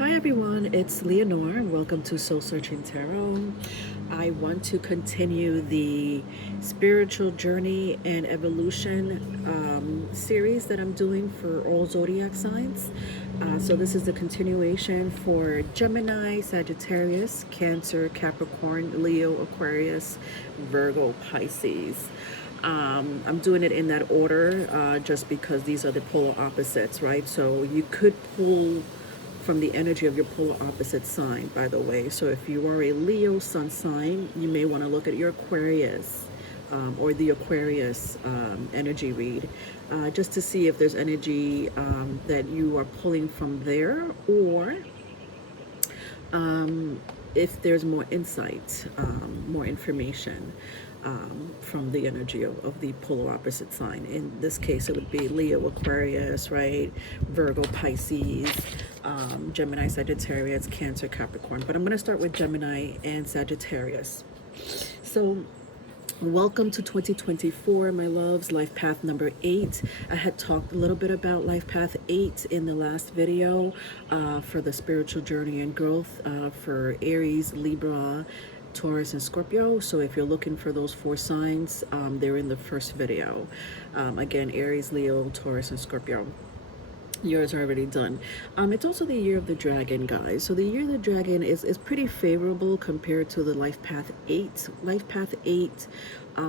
Hi everyone, it's Leonore. Welcome to Soul Searching Tarot. I want to continue the spiritual journey and evolution series that I'm doing for all zodiac signs. So this is the continuation for Gemini, Sagittarius, Cancer, Capricorn, Leo, Aquarius, Virgo, Pisces. I'm doing it in that order just because these are the polar opposites, right? So you could pull from the energy of your polar opposite sign, by the way. So if you are a Leo sun sign, you may want to look at your Aquarius or the Aquarius energy read just to see if there's energy that you are pulling from there, or if there's more insight, more information from the energy of the polar opposite sign. In this case, it would be Leo, Aquarius, right? Virgo, Pisces, Gemini, Sagittarius, Cancer, Capricorn. But I'm going to start with Gemini and Sagittarius. So welcome to 2024, my loves. Life path number 8. I had talked a little bit about life path 8 in the last video for the spiritual journey and growth for Aries, Libra, Taurus, and Scorpio. So if you're looking for those 4 signs, they're in the first video. Again, Aries, Leo, Taurus, and Scorpio. Yours are already done. It's also the year of the dragon, guys. So the year of the dragon is pretty favorable compared to the life path 8. Life path 8,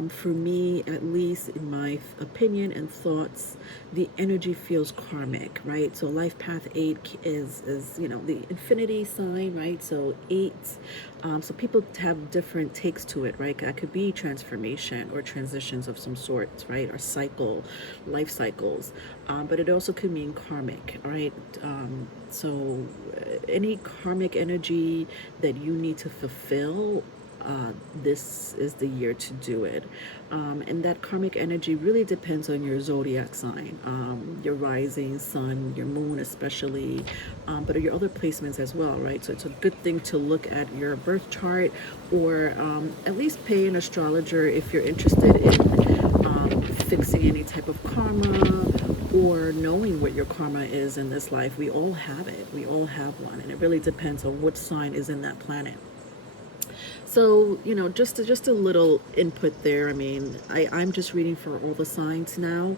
for me, at least in my opinion and thoughts, the energy feels karmic, right? So life path 8 is you know, the infinity sign, right? So 8, so people have different takes to it, right? That could be transformation or transitions of some sort, right? Or cycle, life cycles. But it also could mean karmic, right? So any karmic energy that you need to fulfill, this is the year to do it. And that karmic energy really depends on your zodiac sign, your rising sun, your moon especially, but your other placements as well, right? So it's a good thing to look at your birth chart, or at least pay an astrologer if you're interested in fixing any type of karma, or knowing what your karma is in this life. We all have it. We all have one, and it really depends on what sign is in that planet. So, you know, just a little input there. I mean, I'm just reading for all the signs now.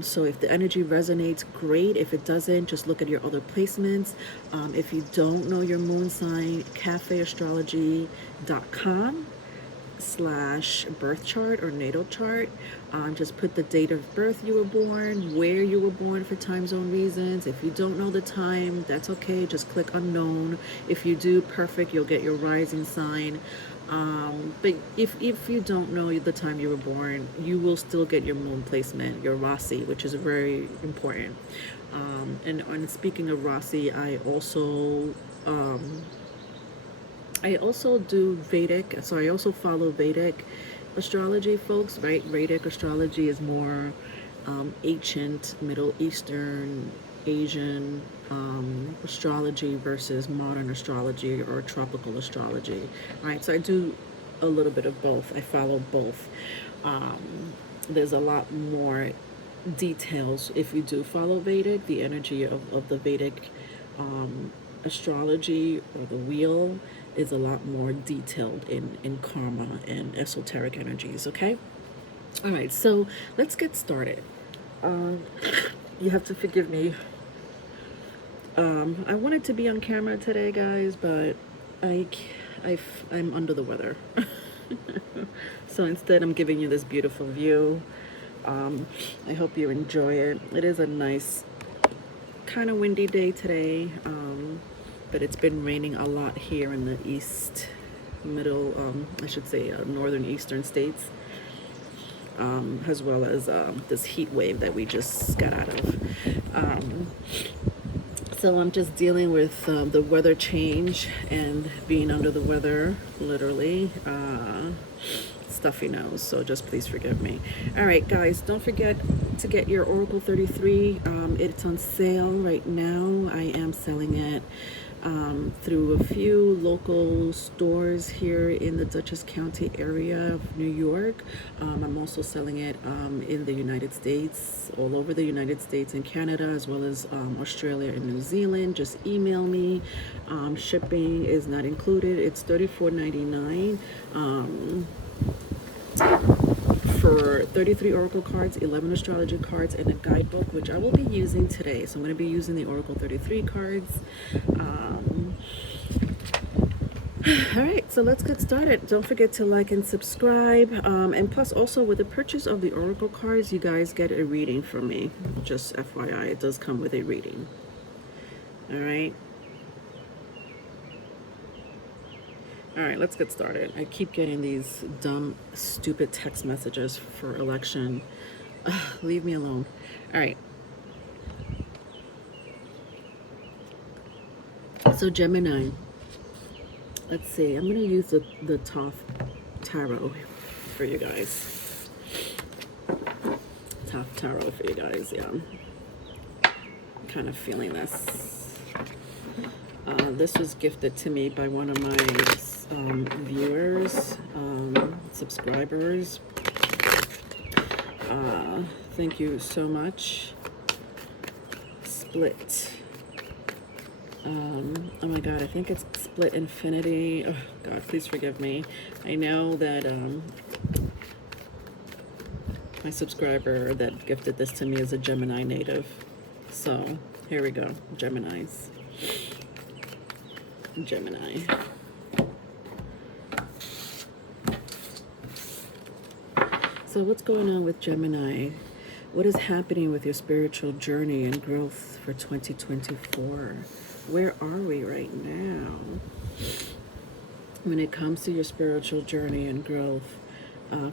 So if the energy resonates, great. If it doesn't, just look at your other placements. If you don't know your moon sign, cafeastrology.com/birth chart or natal chart. Just put the date of birth you were born, where you were born for time zone reasons. If you don't know the time, that's okay. Just click unknown. If you do, perfect. You'll get your rising sign. But if you don't know the time you were born, you will still get your moon placement, your Rasi, which is very important. And speaking of Rasi, I also do Vedic, so I also follow Vedic astrology, folks, right? Vedic astrology is more ancient, Middle Eastern, Asian astrology versus modern astrology or tropical astrology, right? So I do a little bit of both. I follow both. There's a lot more details if you do follow Vedic. The energy of the Vedic astrology, or the wheel, is a lot more detailed in karma and esoteric energies, okay? All right, so let's get started. You have to forgive me. I wanted to be on camera today, guys, but I'm under the weather. So instead, I'm giving you this beautiful view. I hope you enjoy it. It is a nice, kind of windy day today, but it's been raining a lot here in the east, middle, I should say northern eastern states, as well as this heat wave that we just got out of. So I'm just dealing with the weather change and being under the weather, literally. Stuffy nose, so just please forgive me. All right, guys, don't forget to get your Oracle 33. It's on sale right now. I am selling it through a few local stores here in the Dutchess County area of New York. I'm also selling it in the United States, all over the United States and Canada, as well as Australia and New Zealand. Just email me. Shipping is not included. It's $34.99. For 33 oracle cards, 11 astrology cards, and a guidebook, which I will be using today. So I'm going to be using the Oracle 33 cards. All right, so let's get started. Don't forget to like and subscribe. And plus, also with the purchase of the Oracle cards, you guys get a reading from me. Just FYI, it does come with a reading. All right. All right, let's get started. I keep getting these dumb, stupid text messages for election. Ugh, leave me alone. All right. So Gemini. Let's see. I'm going to use the Thoth Tarot for you guys. Thoth Tarot for you guys, yeah. I'm kind of feeling this. This was gifted to me by one of my viewers, subscribers. Thank you so much. Split. Oh my God, I think it's Split Infinity. Oh God, please forgive me. I know that my subscriber that gifted this to me is a Gemini native. So here we go, Geminis. Gemini. So what's going on with Gemini? What is happening with your spiritual journey and growth for 2024? Where are we right now when it comes to your spiritual journey and growth?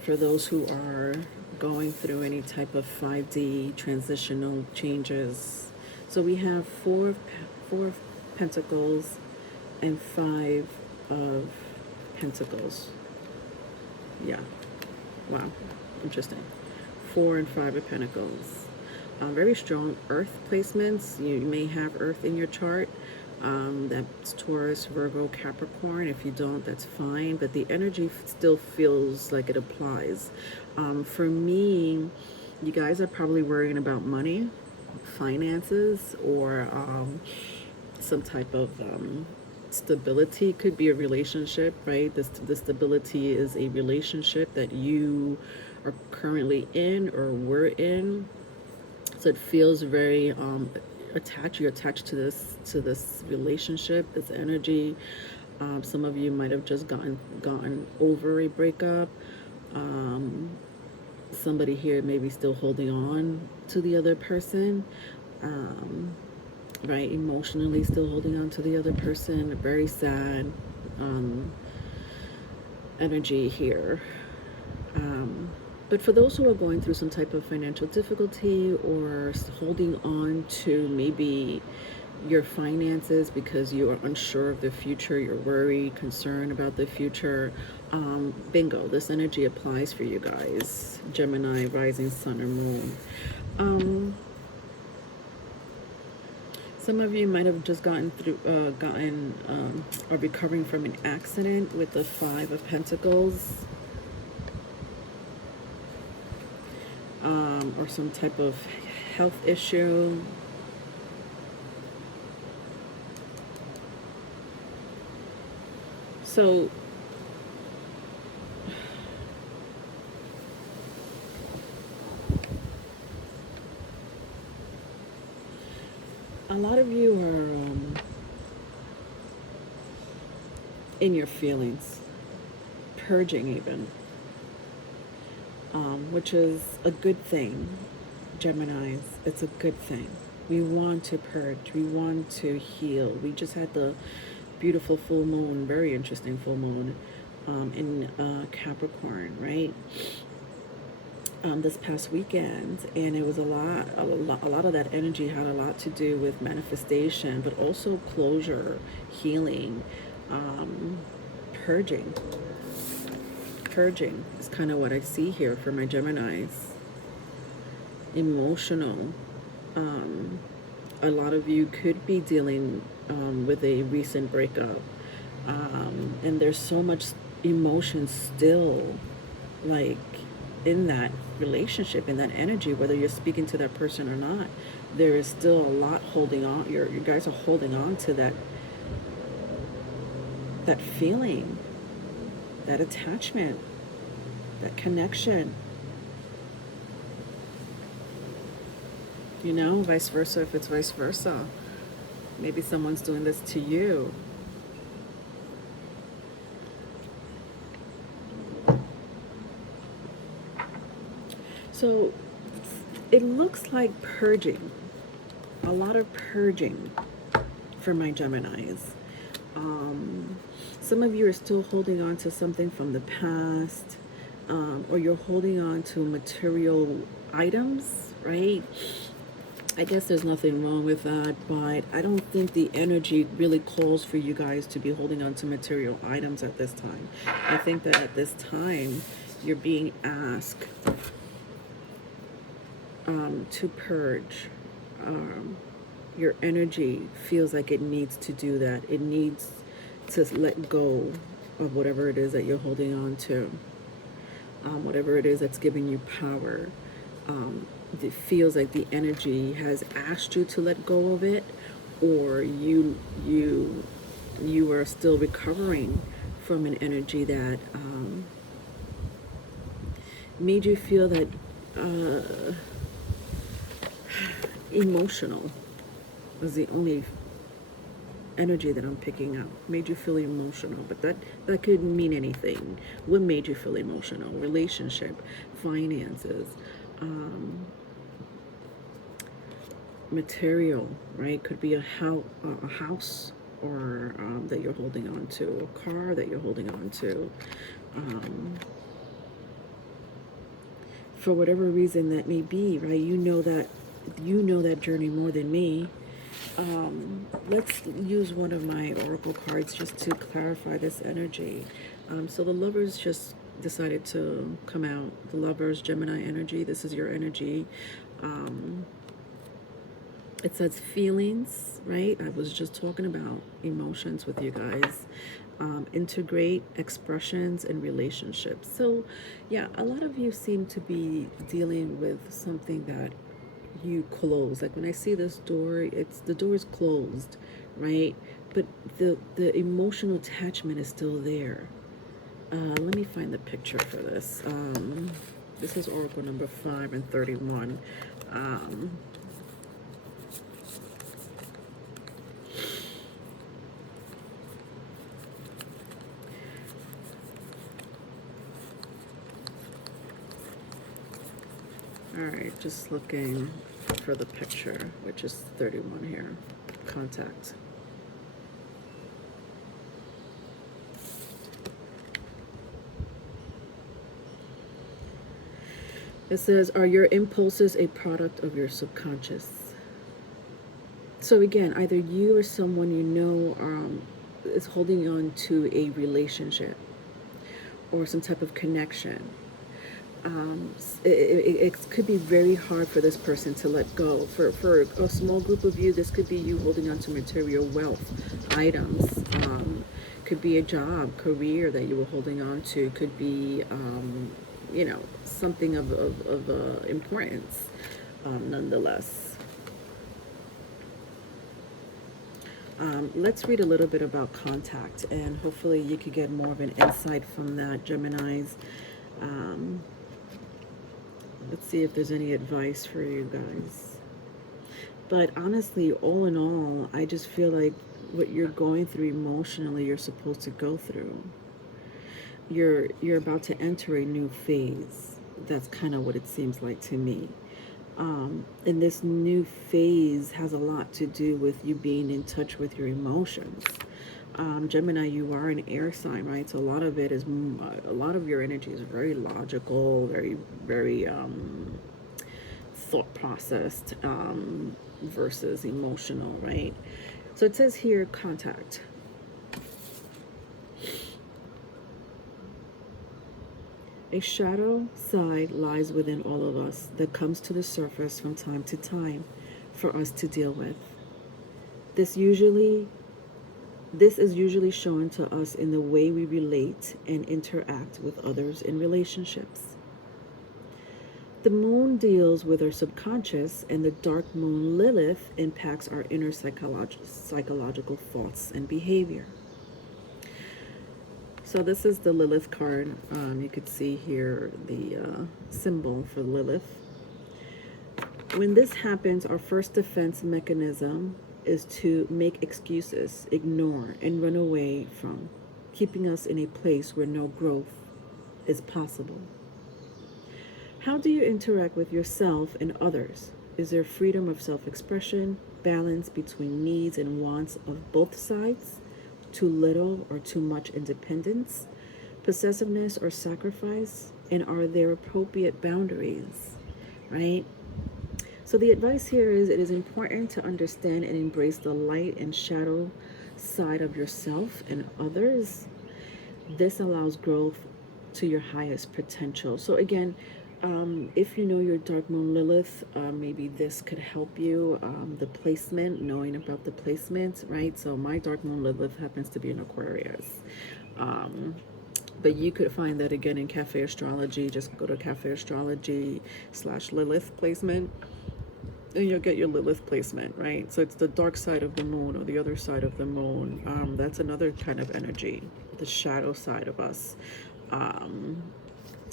For those who are going through any type of 5D transitional changes. So we have four of Pentacles and 5 of Pentacles. Yeah. Wow. Interesting. 4 and 5 of Pentacles. Very strong Earth placements. You may have Earth in your chart. That's Taurus, Virgo, Capricorn. If you don't, that's fine. But the energy still feels like it applies. For me, you guys are probably worrying about money, finances, or some type of stability. Could be a relationship, right? The stability is a relationship that you are currently in or were in. So it feels very attached. You're attached to this relationship, this energy. Some of you might have just gotten over a breakup. Somebody here may be still holding on to the other person. Right, emotionally still holding on to the other person. Very sad energy here. But for those who are going through some type of financial difficulty or holding on to maybe your finances because you are unsure of the future, you're worried, concerned about the future, bingo, this energy applies for you guys. Gemini, rising sun or moon. Some of you might have just gotten or recovering from an accident with the 5 of Pentacles, or some type of health issue. So a lot of you are in your feelings, purging even, which is a good thing, Geminis. It's a good thing. We want to purge. We want to heal. We just had the beautiful full moon, very interesting full moon in Capricorn, right? This past weekend, and it was a lot of that energy had a lot to do with manifestation, but also closure, healing, purging is kind of what I see here for my Geminis. Emotional, A lot of you could be dealing with a recent breakup, and there's so much emotion still, like, in that relationship, in that energy, whether you're speaking to that person or not. There is still a lot holding on. You guys are holding on to that feeling, that attachment, that connection. You know, vice versa, if it's vice versa. Maybe someone's doing this to you. So it looks like purging, a lot of purging for my Geminis. Some of you are still holding on to something from the past, or you're holding on to material items, right? I guess there's nothing wrong with that, but I don't think the energy really calls for you guys to be holding on to material items at this time. I think that at this time, you're being asked to purge. Your energy feels like it needs to do that. It needs to let go of whatever it is that you're holding on to, whatever it is that's giving you power. It feels like the energy has asked you to let go of it, or you are still recovering from an energy that made you feel that emotional was the only energy that I'm picking up. Made you feel emotional, but that could mean anything. What made you feel emotional? Relationship, finances, material, right? Could be a house, or that you're holding on to, a car that you're holding on to. For whatever reason that may be, right? You know that journey more than me. Let's use one of my oracle cards just to clarify this energy. So the Lovers just decided to come out. The Lovers, Gemini energy. This is your energy. It says feelings, right? I was just talking about emotions with you guys. Integrate expressions and relationships. So yeah, a lot of you seem to be dealing with something that you close. Like when I see this door, the door is closed, right? But the emotional attachment is still there. Let me find the picture for this. This is oracle number 5 and 31. All right, just looking for the picture, which is 31 here. Contact. It says, are your impulses a product of your subconscious? So again, either you or someone you know is holding on to a relationship or some type of connection. It could be very hard for this person to let go. For a small group of you, this could be you holding on to material wealth, items. Could be a job, career that you were holding on to. Could be, something of importance, nonetheless. Let's read a little bit about contact, and hopefully you could get more of an insight from that, Geminis. Let's see if there's any advice for you guys. But honestly, all in all, I just feel like what you're going through emotionally, you're supposed to go through. You're about to enter a new phase. That's kind of what it seems like to me. And this new phase has a lot to do with you being in touch with your emotions. Gemini, you are an air sign, right? So a lot of your energy is very logical, very thought processed, versus emotional, right? So it says here, contact. A shadow side lies within all of us that comes to the surface from time to time for us to deal with. This usually This is usually shown to us in the way we relate and interact with others in relationships. The moon deals with our subconscious, and the dark moon Lilith impacts our inner psychological thoughts and behavior. So this is the Lilith card. You could see here the symbol for Lilith. When this happens, our first defense mechanism is to make excuses, ignore, and run away from, keeping us in a place where no growth is possible. How do you interact with yourself and others? Is there freedom of self-expression, balance between needs and wants of both sides, too little or too much independence, possessiveness or sacrifice, and are there appropriate boundaries, right? So the advice here is it is important to understand and embrace the light and shadow side of yourself and others. This allows growth to your highest potential. So again, if you know your dark moon Lilith, maybe this could help you. The placement, knowing about the placement, right? So my dark moon Lilith happens to be in Aquarius. But you could find that again in Cafe Astrology. Just go to Cafe Astrology/Lilith placement. And you'll get your Lilith placement, right? So it's the dark side of the moon or the other side of the moon. That's another kind of energy, the shadow side of us.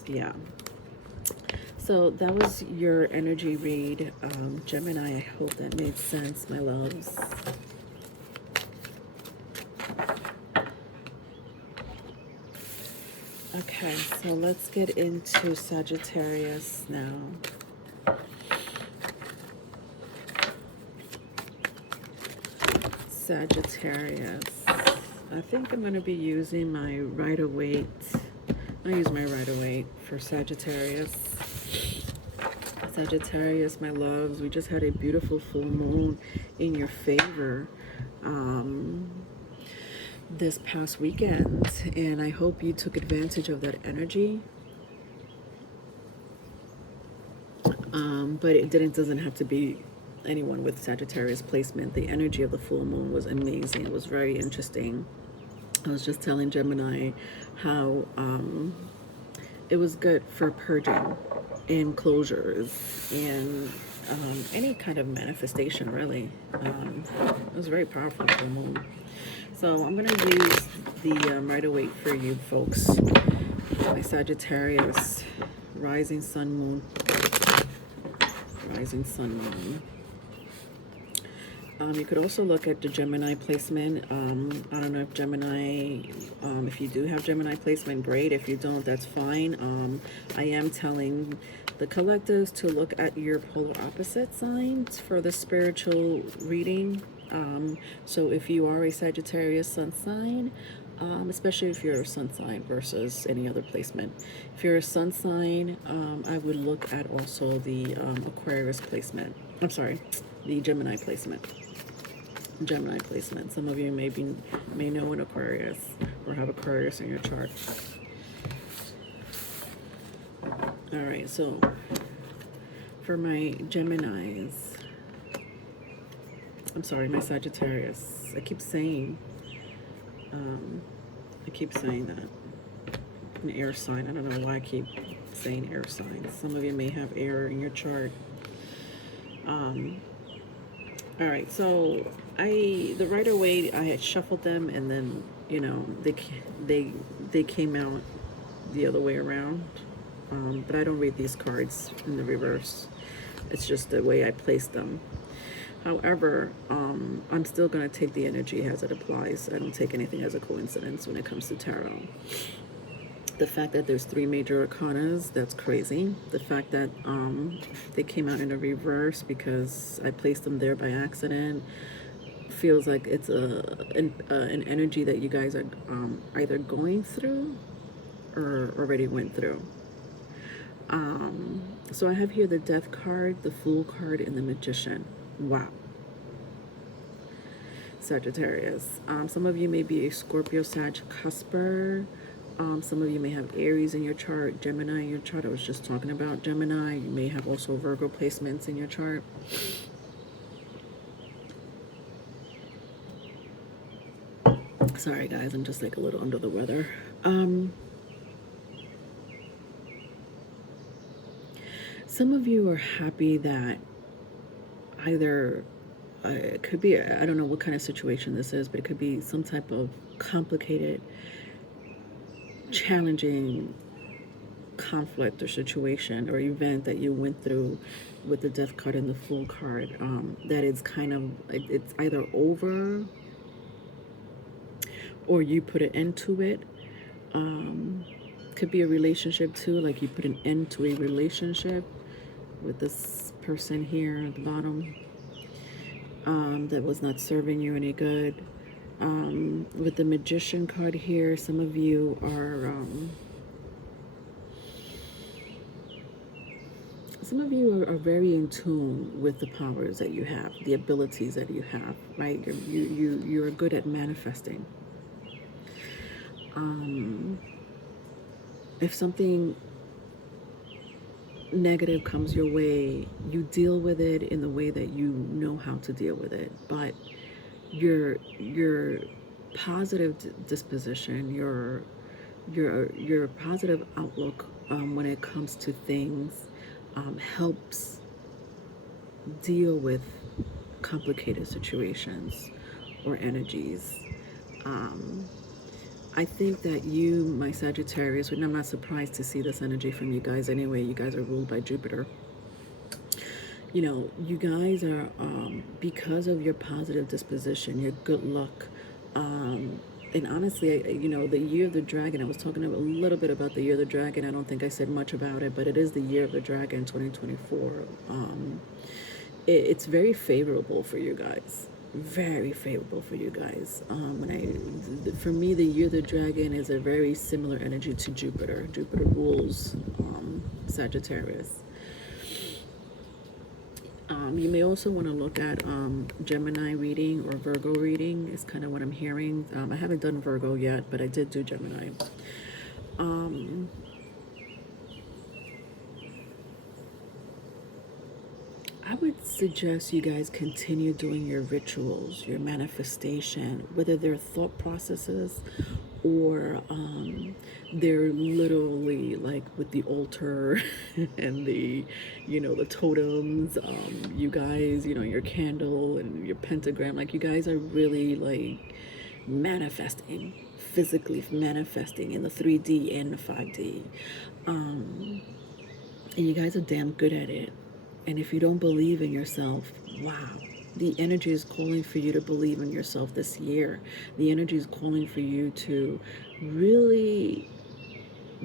Yeah. So that was your energy read. Gemini, I hope that made sense, my loves. Okay, so let's get into Sagittarius now. Sagittarius. I think I'm going to be using my Rider-Waite. I use my Rider-Waite for Sagittarius. Sagittarius, my loves, we just had a beautiful full moon in your favor this past weekend, and I hope you took advantage of that energy. But it doesn't have to be anyone with Sagittarius placement. The energy of the full moon was amazing. It was very interesting. I was just telling Gemini how it was good for purging and closures and any kind of manifestation, really. It was very powerful full moon. So I'm going to use the Rider-Waite for you folks. My Sagittarius, rising sun, moon. Rising sun, moon. You could also look at the Gemini placement. I don't know if Gemini, if you do have Gemini placement, great. If you don't, that's fine. I am telling the collectives to look at your polar opposite signs for the spiritual reading. So if you are a Sagittarius sun sign, especially if you're a sun sign versus any other placement. If you're a sun sign, I would look at also the Aquarius placement. I'm sorry, the Gemini placement. Gemini placement. Some of you may know an Aquarius or have Aquarius in your chart. All right, so for my Geminis, I'm sorry, my Sagittarius. I keep saying that. An air sign. I don't know why I keep saying air signs. Some of you may have air in your chart. All right, so the Rider-Waite, I had shuffled them, and then they came out the other way around. But I don't read these cards in the reverse. It's just the way I placed them. However, I'm still going to take the energy as it applies. I don't take anything as a coincidence when it comes to tarot. The fact that there's 3 major arcanas, that's crazy. The fact that they came out in a reverse because I placed them there by accident feels like it's an energy that you guys are either going through or already went through. So I have here the Death card, the Fool card, and the Magician. Wow. Sagittarius. Some of you may be a Scorpio, Sag, Cusper. Some of you may have Aries in your chart, Gemini in your chart. I was just talking about Gemini. You may have also Virgo placements in your chart. Sorry guys, I'm just like a little under the weather. Some of you are happy that either it could be, I don't know what kind of situation this is, but it could be some type of complicated, challenging conflict or situation or event that you went through with the Death card and the Fool card, that is kind of, it's either over or you put an end to it. Could be a relationship too, like you put an end to a relationship with this person here at the bottom, that was not serving you any good. With the Magician card here, some of you are very in tune with the powers that you have, the abilities that you have, right? You're good at manifesting. If something negative comes your way, you deal with it in the way that you know how to deal with it. But your positive disposition, your positive outlook when it comes to things helps deal with complicated situations or energies. I think that you, my Sagittarius, and I'm not surprised to see this energy from you guys anyway. You guys are ruled by Jupiter. You know, you guys are, because of your positive disposition, your good luck, and honestly, you know, the year of the dragon, I was talking a little bit about the year of the dragon. I don't think I said much about it, but it is the year of the dragon, 2024. It's very favorable for you guys. Very favorable for you guys. For me, the year of the dragon is a very similar energy to Jupiter. Jupiter rules Sagittarius. You may also want to look at Gemini reading or Virgo reading is kind of what I'm hearing. I haven't done Virgo yet, but I did do Gemini. I would suggest you guys continue doing your rituals, your manifestation, whether they're thought processes or they're literally like with the altar and the, you know, the totems, you guys, you know, your candle and your pentagram, like you guys are really like manifesting, physically manifesting in the 3D and the 5D. And you guys are damn good at it. And if you don't believe in yourself, wow, the energy is calling for you to believe in yourself this year. The energy is calling for you to really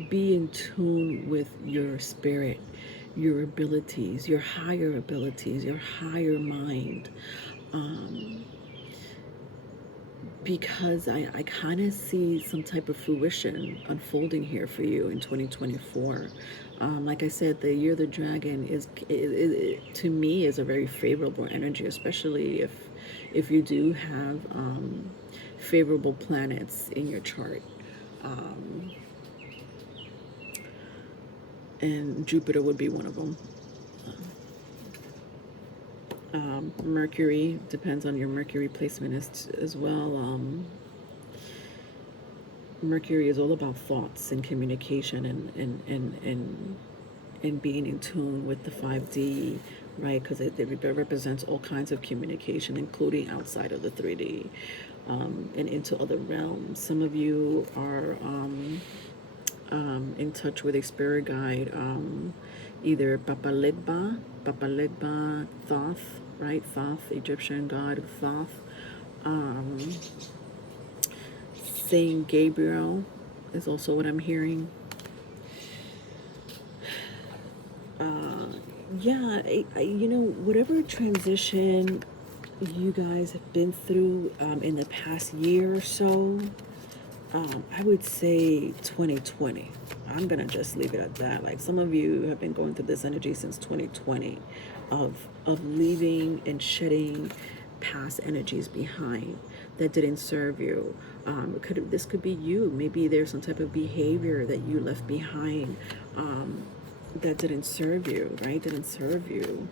be in tune with your spirit, your abilities, your higher mind. Because I kind of see some type of fruition unfolding here for you in 2024. Like I said, the year of the dragon is to me is a very favorable energy, especially if you do have favorable planets in your chart. And Jupiter would be one of them. Mercury, depends on your Mercury placement as well. Mercury is all about thoughts and communication and being in tune with the 5D, right? Because it represents all kinds of communication, including outside of the 3D, and into other realms. Some of you are in touch with a spirit guide, either Papa Legba, Thoth, right? Thoth, Egyptian god of Thoth. Saint Gabriel is also what I'm hearing. Yeah, you know, whatever transition you guys have been through in the past year or so, I would say 2020. I'm gonna just leave it at that. Like, some of you have been going through this energy since 2020 of leaving and shedding past energies behind that didn't serve you. This could be you. Maybe there's some type of behavior that you left behind that didn't serve you, right? Didn't serve you.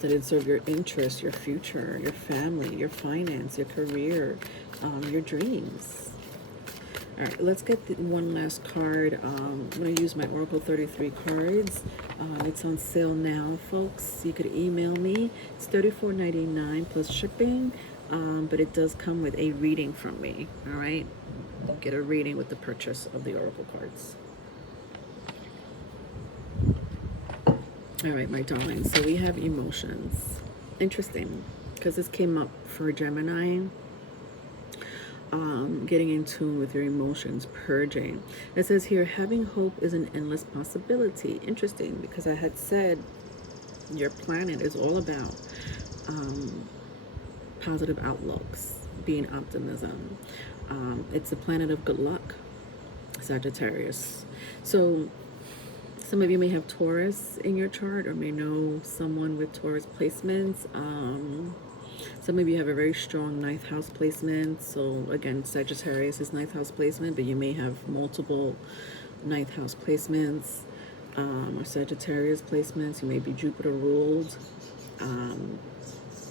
that it serve your interests, your future, your family, your finance, your career, your dreams. All right, let's get one last card. I'm going to use my Oracle 33 cards. It's on sale now, folks. You could email me. It's $34.99 plus shipping, but it does come with a reading from me. All right, get a reading with the purchase of the Oracle cards. All right, my darlings. So we have emotions. Interesting, because this came up for Gemini. Getting in tune with your emotions, purging. It says here, having hope is an endless possibility. Interesting, because I had said your planet is all about positive outlooks, being optimism. It's a planet of good luck, Sagittarius. So some of you may have Taurus in your chart or may know someone with Taurus placements. Some of you have a very strong ninth house placement. So again, Sagittarius is ninth house placement, but you may have multiple ninth house placements or Sagittarius placements. You may be Jupiter ruled.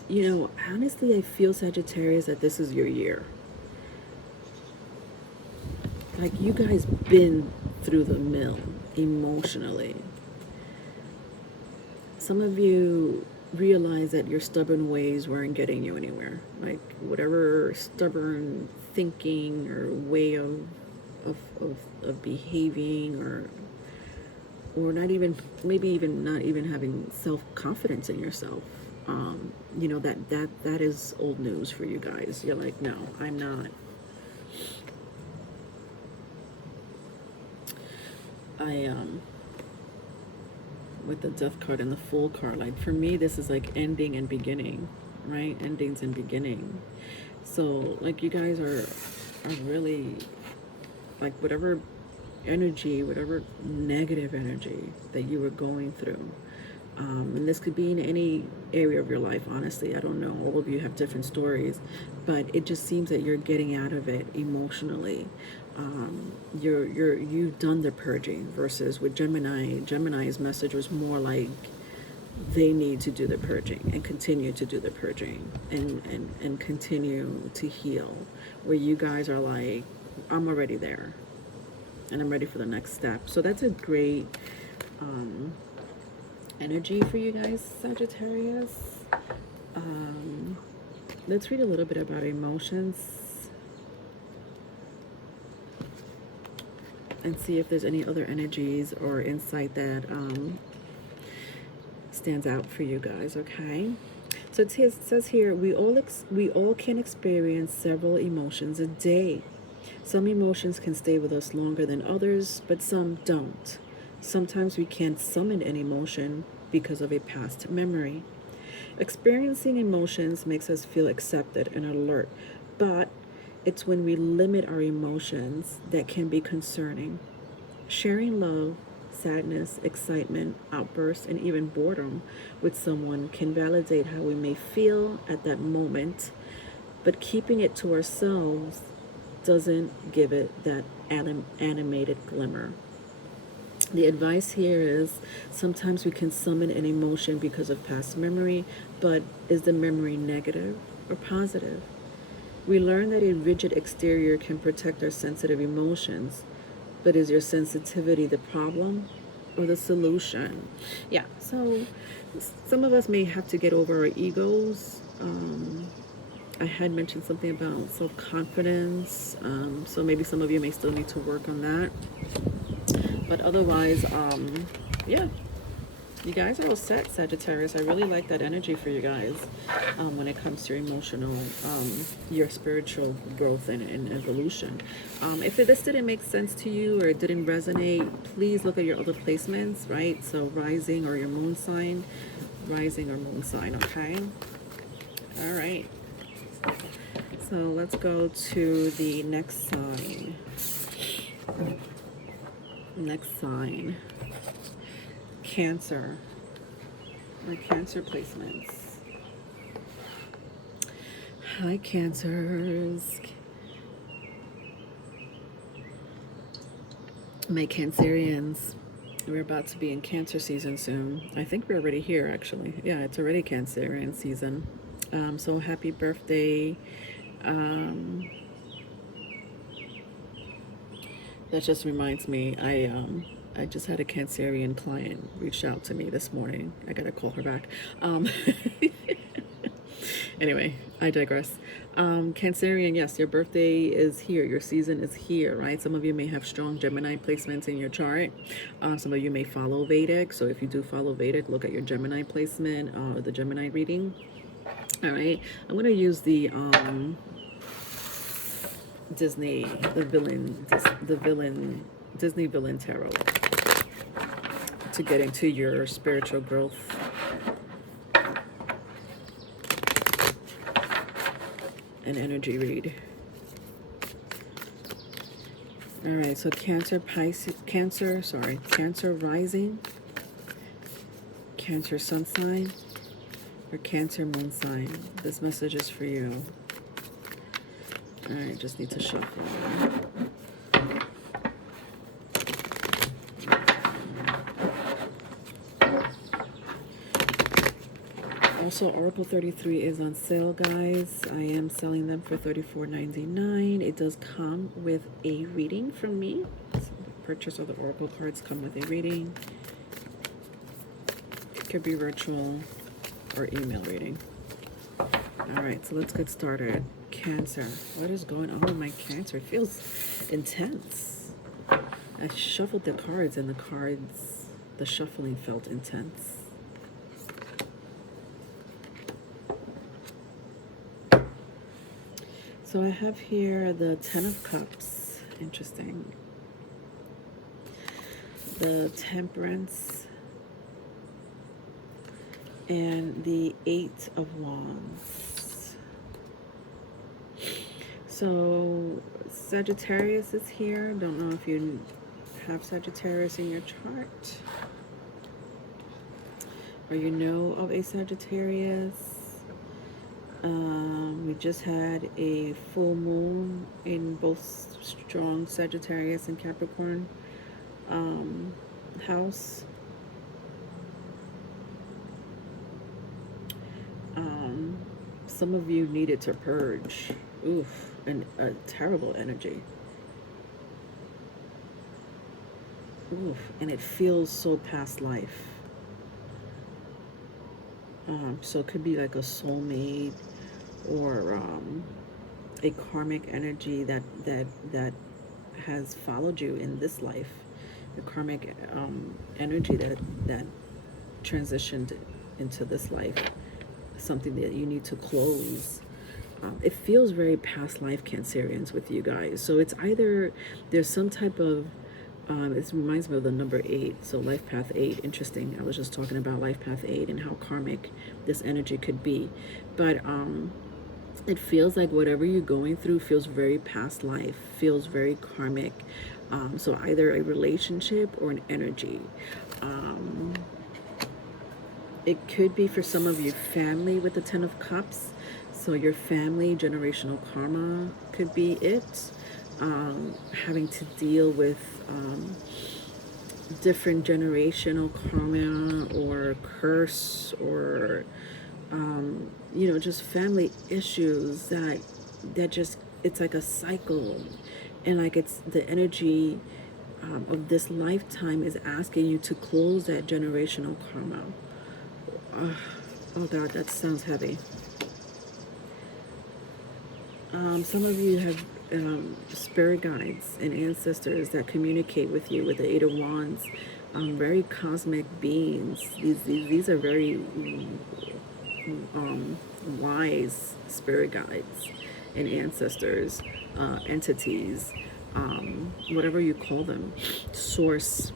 You know, honestly, I feel, Sagittarius, that this is your year. Like, you guys been through the mill emotionally. Some of you realize that your stubborn ways weren't getting you anywhere. Like, whatever stubborn thinking or way of behaving, or not even, maybe even not even having self-confidence in yourself. You know, that is old news for you guys. You're like, no, I'm not. With the Death card and the Fool card, like, for me, this is like ending and beginning, right? Endings and beginning. So, like, you guys are really, like, whatever energy, whatever negative energy that you were going through, and this could be in any area of your life, honestly. I don't know. All of you have different stories, but it just seems that you're getting out of it emotionally. You've done the purging, versus with Gemini. Gemini's message was more like they need to do the purging and continue to do the purging and continue to heal, where you guys are like, I'm already there and I'm ready for the next step. So that's a great energy for you guys, Sagittarius. Let's read a little bit about emotions and see if there's any other energies or insight that stands out for you guys. Okay, so it says here, we all can experience several emotions a day. Some emotions can stay with us longer than others, but some don't. Sometimes we can't summon an emotion because of a past memory. Experiencing emotions makes us feel accepted and alert, but it's when we limit our emotions that can be concerning. Sharing love, sadness, excitement, outbursts, and even boredom with someone can validate how we may feel at that moment, but keeping it to ourselves doesn't give it that animated glimmer. The advice here is, sometimes we can summon an emotion because of past memory, but is the memory negative or positive? We learn that a rigid exterior can protect our sensitive emotions, but is your sensitivity the problem or the solution? Yeah, so some of us may have to get over our egos. I had mentioned something about self-confidence, so maybe some of you may still need to work on that. But otherwise, yeah, you guys are all set, Sagittarius. I really like that energy for you guys when it comes to your emotional, your spiritual growth and evolution. If this didn't make sense to you or it didn't resonate, please look at your other placements, right? So rising or your moon sign, okay? All right. So let's go to the next sign. Cancer. My Cancer placements. Hi, Cancers. My Cancerians. We're about to be in Cancer season soon. I think we're already here, actually. Yeah, it's already Cancerian season. So happy birthday. That just reminds me, I just had a Cancerian client reach out to me this morning. I gotta call her back. Anyway, I digress. Cancerian, yes, your birthday is here. Your season is here, right? Some of you may have strong Gemini placements in your chart. Some of you may follow Vedic. So if you do follow Vedic, look at your Gemini placement, the Gemini reading. All right. I'm going to use the Disney villain tarot to get into your spiritual growth. An energy read. All right, so Cancer rising, Cancer sun sign, or Cancer moon sign. This message is for you. All right, just need to shuffle. Also, Oracle 33 is on sale, guys. I am selling them for $34.99. It does come with a reading from me. So the purchase of the Oracle cards come with a reading. It could be virtual or email reading. All right, so let's get started. Cancer. What is going on with my Cancer? It feels intense. I shuffled the cards and the shuffling felt intense. So I have here the Ten of Cups, interesting. The Temperance, and the Eight of Wands. So Sagittarius is here. Don't know if you have Sagittarius in your chart, or you know of a Sagittarius. We just had a full moon in both strong Sagittarius and Capricorn house. Some of you needed to purge. Oof, and a terrible energy. Oof, and it feels so past life. So it could be like a soulmate, or a karmic energy that has followed you in this life. The karmic energy that transitioned into this life. Something that you need to close. It feels very past life Cancerians with you guys. So it's either there's some type of it reminds me of the number 8, so life path 8. Interesting. I was just talking about life path 8 and how karmic this energy could be, but it feels like whatever you're going through feels very past life, feels very karmic. So either a relationship or an energy. It could be for some of you family with the Ten of Cups. So your family, generational karma could be it. Having to deal with different generational karma or curse, or just family issues that just, it's like a cycle, and like it's the energy of this lifetime is asking you to close that generational karma. Oh God, that sounds heavy. Some of you have spirit guides and ancestors that communicate with you with the Eight of Wands. Very cosmic beings. These are very wise spirit guides and ancestors, entities, whatever you call them, source.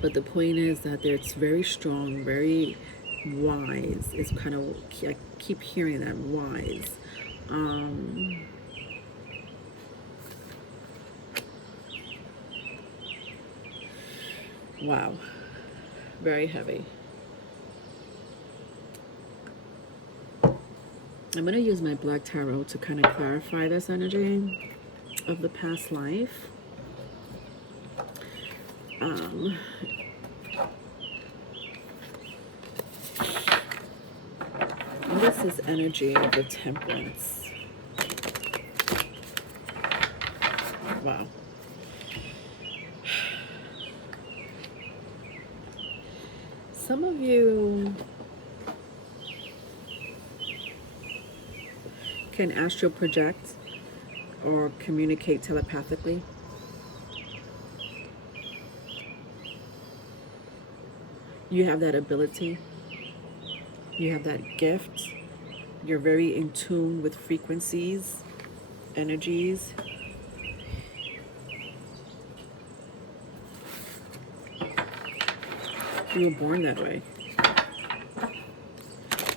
But the point is that it's very strong, very wise. It's kind of, I keep hearing that, wise. Wow, very heavy. I'm going to use my Black Tarot to kind of clarify this energy of the past life. What is this energy of the Temperance? Wow. Some of you can astral project or communicate telepathically. You have that ability. You have that gift. You're very in tune with frequencies, energies. You were born that way.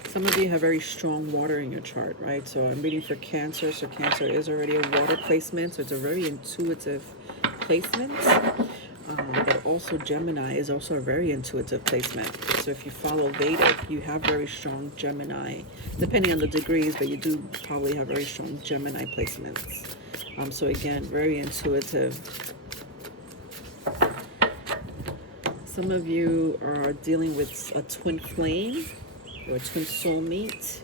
Some of you have very strong water in your chart, right? So I'm reading for Cancer. So Cancer is already a water placement. So it's a very intuitive placement. But also Gemini is also a very intuitive placement. So if you follow Vedic, you have very strong Gemini, depending on the degrees, but you do probably have very strong Gemini placements. So again, very intuitive. Some of you are dealing with a twin flame or a twin soulmate.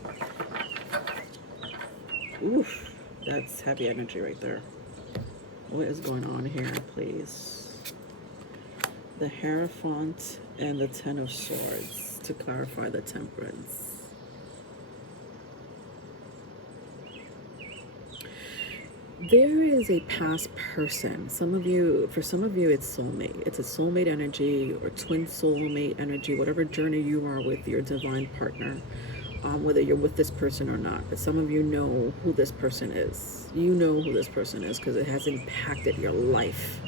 Oof, that's heavy energy right there. What is going on here, please? The Hierophant and the Ten of Swords to clarify the Temperance. There is a past person. For some of you, it's soulmate. It's a soulmate energy or twin soulmate energy, whatever journey you are with your divine partner, whether you're with this person or not. But some of you know who this person is. You know who this person is because it has impacted your life.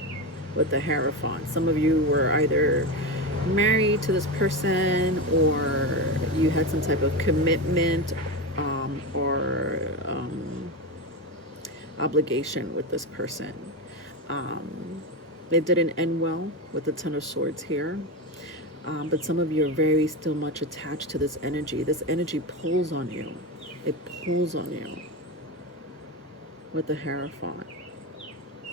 With the Hierophant, some of you were either married to this person or you had some type of commitment or obligation with this person. It didn't end well with the Ten of Swords here, but some of you are very still much attached to this energy. This energy pulls on you. It pulls on you with the Hierophant.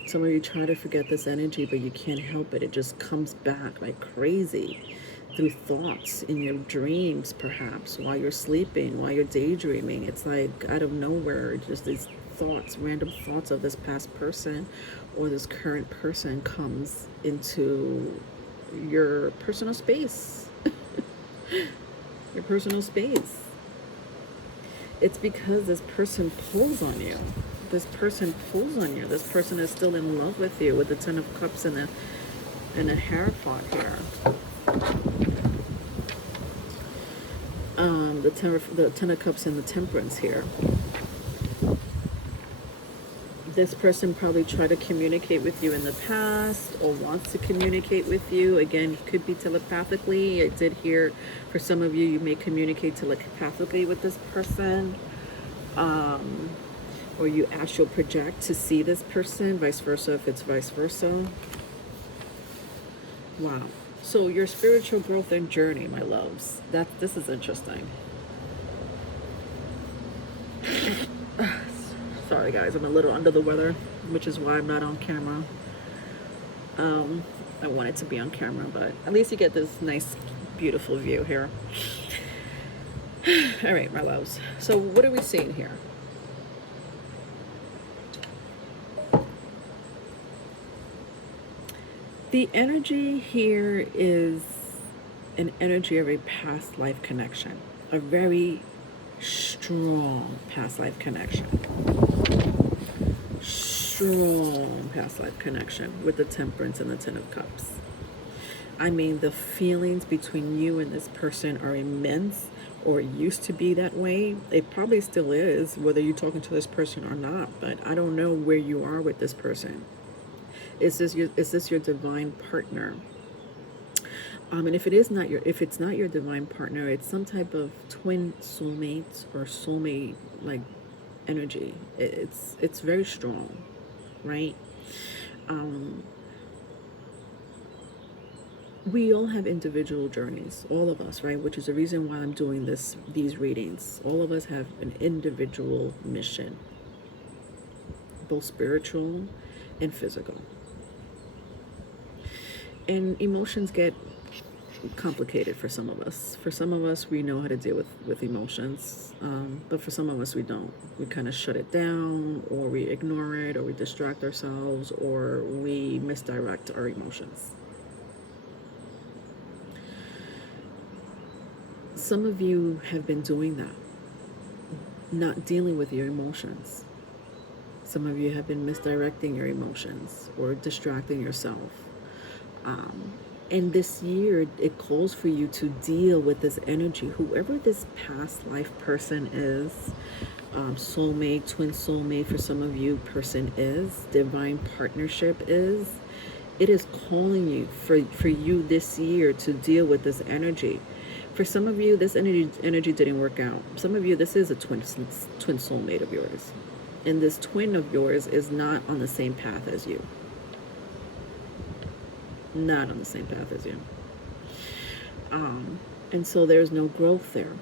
Some of you try to forget this energy, but you can't help it. It just comes back like crazy through thoughts in your dreams, perhaps, while you're sleeping, while you're daydreaming. It's like out of nowhere, just these thoughts, random thoughts of this past person or this current person comes into your personal space. Your personal space. It's because this person pulls on you. This person pulls on you. This person is still in love with you with the Ten of Cups and a Hierophant here. The Ten of Cups and the Temperance here. This person probably tried to communicate with you in the past or wants to communicate with you. Again, it could be telepathically. I did hear for some of you, you may communicate telepathically with this person. Or you astral project to see this person, vice versa if it's vice versa. Wow. So your spiritual growth and journey, my loves. This is interesting. Sorry guys, I'm a little under the weather, which is why I'm not on camera. I wanted to be on camera, but at least you get this nice, beautiful view here. All right, my loves. So what are we seeing here? The energy here is an energy of a past life connection, a very strong past life connection. Strong past life connection with the Temperance and the Ten of Cups. I mean, the feelings between you and this person are immense, or used to be that way. It probably still is, whether you're talking to this person or not, but I don't know where you are with this person. Is this your divine partner? And if it's not your divine partner, it's some type of twin soulmate or soulmate like energy. It's very strong, right? We all have individual journeys, all of us, right? Which is the reason why I'm doing these readings. All of us have an individual mission, both spiritual and physical. And emotions get complicated for some of us. For some of us, we know how to deal with emotions, but for some of us, we don't. We kind of shut it down, or we ignore it, or we distract ourselves, or we misdirect our emotions. Some of you have been doing that, not dealing with your emotions. Some of you have been misdirecting your emotions or distracting yourself. And this year, it calls for you to deal with this energy. Whoever this past life person is, soulmate, twin soulmate for some of you, person is, divine partnership is, it is calling you for you this year to deal with this energy. For some of you, this energy didn't work out. Some of you, this is a twin soulmate of yours. And this twin of yours is not on the same path as you. Not on the same path as you. And so there's no growth there.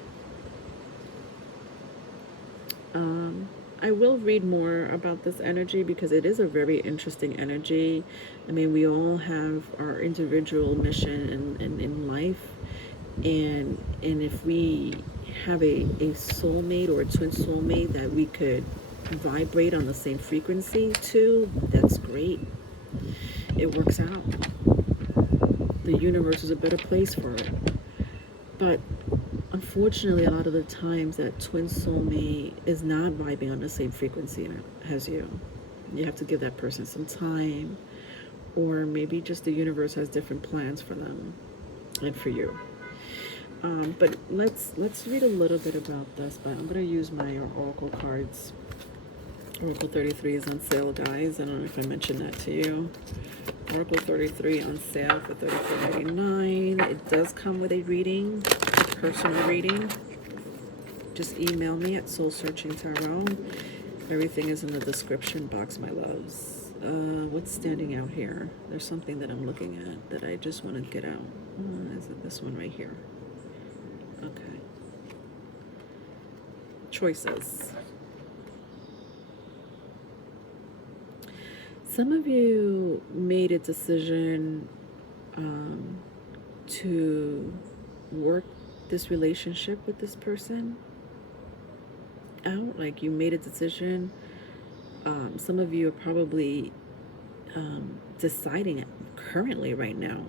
I will read more about this energy because it is a very interesting energy. I mean, we all have our individual mission in life. And if we have a soulmate or a twin soulmate that we could vibrate on the same frequency to, that's great. It works out. The universe is a better place for it. But unfortunately, a lot of the times that twin soulmate is not vibing on the same frequency as you. You have to give that person some time, or maybe just the universe has different plans for them and for you. But let's read a little bit about this. But I'm going to use my oracle cards. Oracle 33 is on sale, guys. I don't know if I mentioned that to you. Oracle 33 on sale for $34.99. It does come with a reading, a personal reading. Just email me at soulsearchingtarot. Everything is in the description box, my loves. What's standing out here? There's something that I'm looking at that I just want to get out. Is it this one right here? Okay. Choices. Some of you made a decision to work this relationship with this person out. Like, you made a decision. Some of you are probably deciding currently right now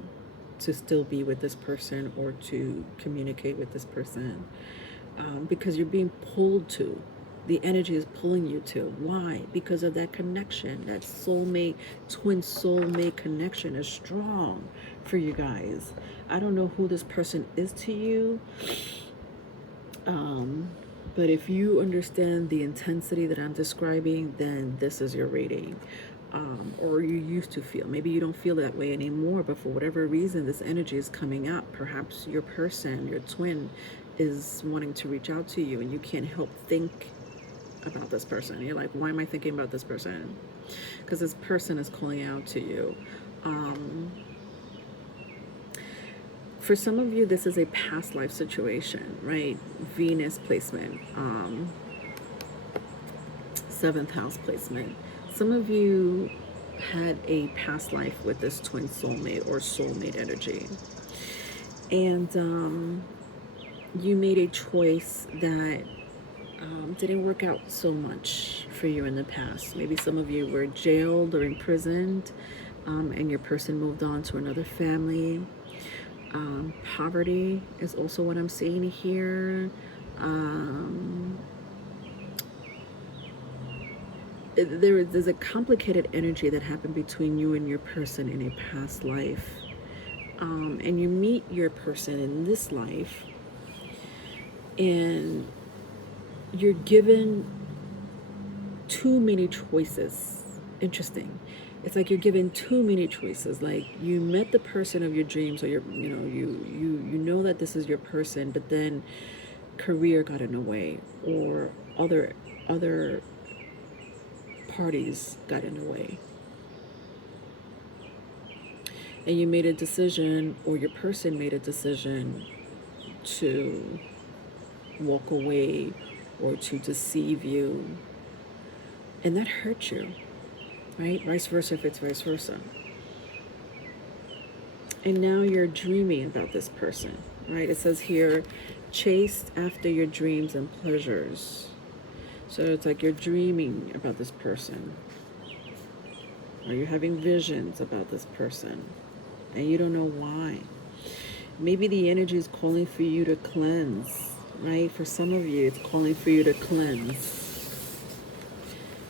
to still be with this person or to communicate with this person, because you're being pulled to. The energy is pulling you to. Why? Because of that connection. That soulmate, twin soulmate connection is strong for you guys. I don't know who this person is to you, but if you understand the intensity that I'm describing, then this is your reading. Or you used to feel. Maybe you don't feel that way anymore, but for whatever reason, this energy is coming up. Perhaps your person, your twin, is wanting to reach out to you, and you can't help think about this person. You're like, why am I thinking about this person? Because this person is calling out to you. For some of you, this is a past life situation, right? Venus placement, 7th house placement. Some of you had a past life with this twin soulmate or soulmate energy. And you made a choice that didn't work out so much for you in the past. Maybe some of you were jailed or imprisoned, and your person moved on to another family. Poverty is also what I'm seeing here. There's a complicated energy that happened between you and your person in a past life. And you meet your person in this life, and you're given too many choices. Interesting. It's like you're given too many choices. Like, you met the person of your dreams, or you know that this is your person, but then career got in the way, or other parties got in the way. And you made a decision, or your person made a decision to walk away or to deceive you. And that hurt you, right? Vice versa if it's vice versa. And now you're dreaming about this person, right? It says here, chased after your dreams and pleasures. So it's like you're dreaming about this person, or you're having visions about this person, and you don't know why. Maybe the energy is calling for you to cleanse, right? For some of you, it's calling for you to cleanse,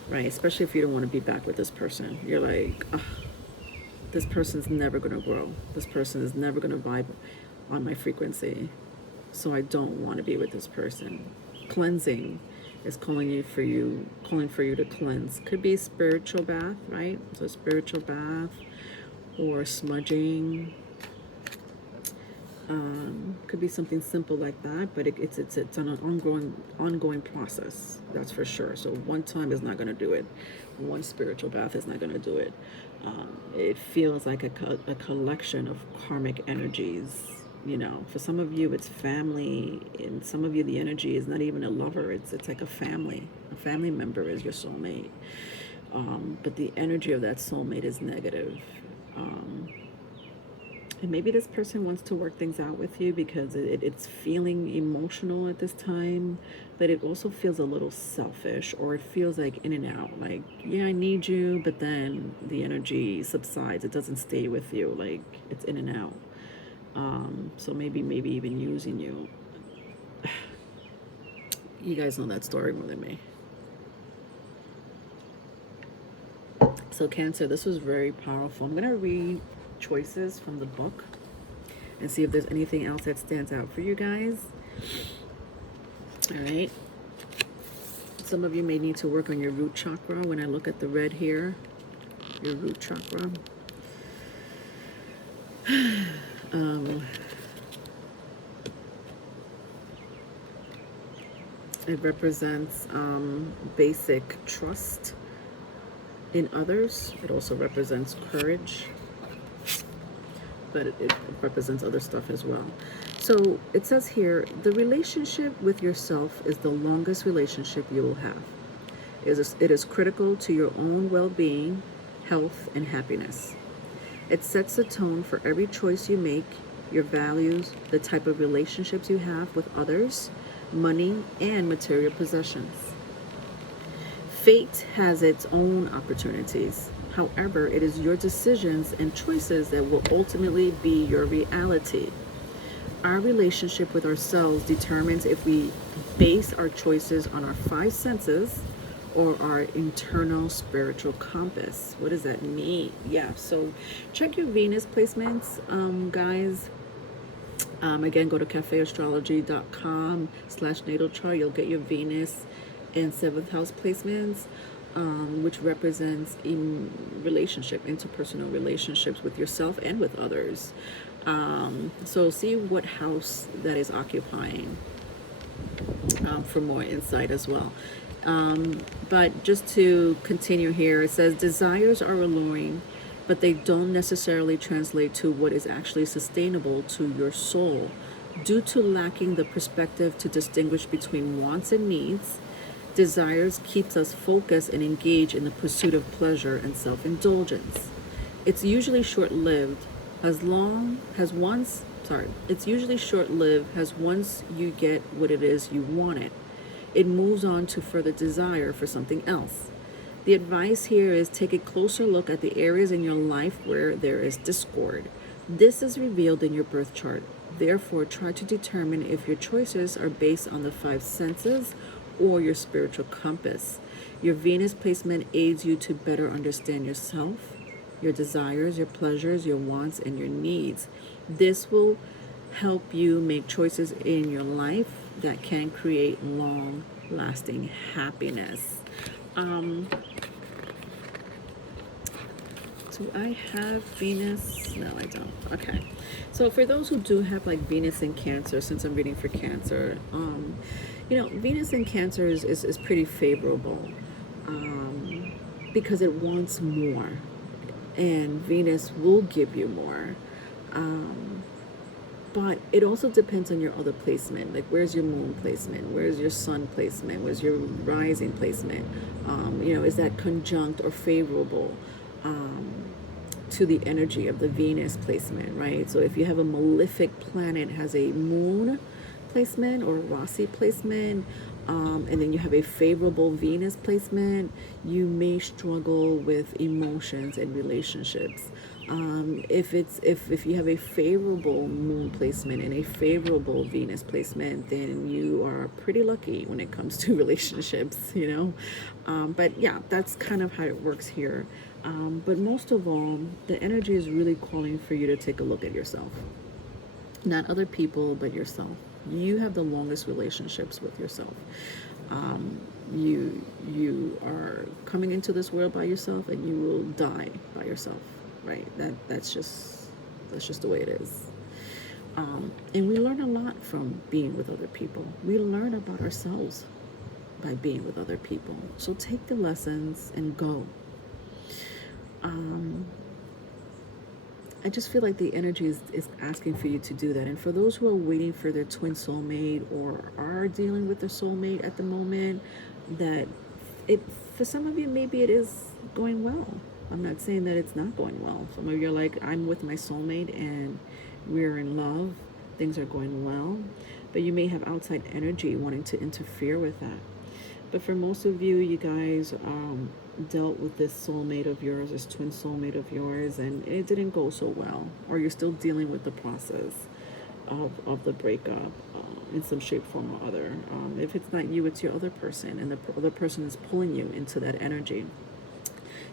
right? Especially if you don't want to be back with this person. You're like, ugh, this person's never going to grow. This person is never going to vibe on my frequency. So I don't want to be with this person. Cleansing is calling for you to cleanse. Could be spiritual bath, right? So spiritual bath or smudging. Could be something simple like that, but it's an ongoing process. That's for sure. So one time is not going to do it. One spiritual bath is not going to do it. It feels like a collection of karmic energies. You know, for some of you it's family, and some of you the energy is not even a lover. It's like a family. A family member is your soulmate. But the energy of that soulmate is negative. And maybe this person wants to work things out with you because it's feeling emotional at this time, but it also feels a little selfish, or it feels like in and out. Like, yeah, I need you, but then the energy subsides. It doesn't stay with you. Like, it's in and out. So maybe even using you. You guys know that story more than me. So Cancer, this was very powerful. I'm going to read choices from the book and see if there's anything else that stands out for you guys. All right. Some of you may need to work on your root chakra. When I look at the red here, your root chakra. It represents basic trust in others. It also represents courage, but it represents other stuff as well. So it says here, the relationship with yourself is the longest relationship you will have. It is critical to your own well-being, health, and happiness. It sets the tone for every choice you make, your values, the type of relationships you have with others, money, and material possessions. Fate has its own opportunities. However, it is your decisions and choices that will ultimately be your reality. Our relationship with ourselves determines if we base our choices on our five senses or our internal spiritual compass. What does that mean? Yeah, so check your Venus placements, guys. Again, go to cafeastrology.com/natal chart. You'll get your Venus and 7th house placements, which represents interpersonal relationships with yourself and with others. So see what house that is occupying for more insight as well. But just to continue here, it says desires are alluring, but they don't necessarily translate to what is actually sustainable to your soul. Due to lacking the perspective to distinguish between wants and needs, desires keeps us focused and engaged in the pursuit of pleasure and self-indulgence. It's usually short-lived it's usually short-lived as once you get what it is you wanted, it moves on to further desire for something else. The advice here is take a closer look at the areas in your life where there is discord. This is revealed in your birth chart. Therefore, try to determine if your choices are based on the five senses or your spiritual compass. Your Venus placement aids you to better understand yourself, your desires, your pleasures, your wants, and your needs. This will help you make choices in your life that can create long-lasting happiness. Do I have Venus? No, I don't. Okay. So for those who do have like Venus in Cancer, since I'm reading for Cancer, Venus in Cancer is pretty favorable because it wants more, and Venus will give you more. But it also depends on your other placement. Like, where's your moon placement? Where's your sun placement? Where's your rising placement? Is that conjunct or favorable to the energy of the Venus placement, right? So if you have a malefic planet has a moon placement or Rasi placement, and then you have a favorable Venus placement, you may struggle with emotions and relationships. If you have a favorable moon placement and a favorable Venus placement, then you are pretty lucky when it comes to relationships, you know. But yeah, that's kind of how it works here. But most of all, the energy is really calling for you to take a look at yourself. Not other people, but yourself. You have the longest relationships with yourself. You are coming into this world by yourself, and you will die by yourself, right? That's just the way it is. And we learn a lot from being with other people. We learn about ourselves by being with other people. So take the lessons and go. I just feel like the energy is asking for you to do that. And for those who are waiting for their twin soulmate or are dealing with their soulmate at the moment, that for some of you, maybe it is going well. I'm not saying that it's not going well. Some of you are like, I'm with my soulmate and we're in love. Things are going well. But you may have outside energy wanting to interfere with that. But for most of you, you guys dealt with this soulmate of yours, this twin soulmate of yours, and it didn't go so well. Or you're still dealing with the process of the breakup in some shape, form, or other. If it's not you, it's your other person, and the other person is pulling you into that energy.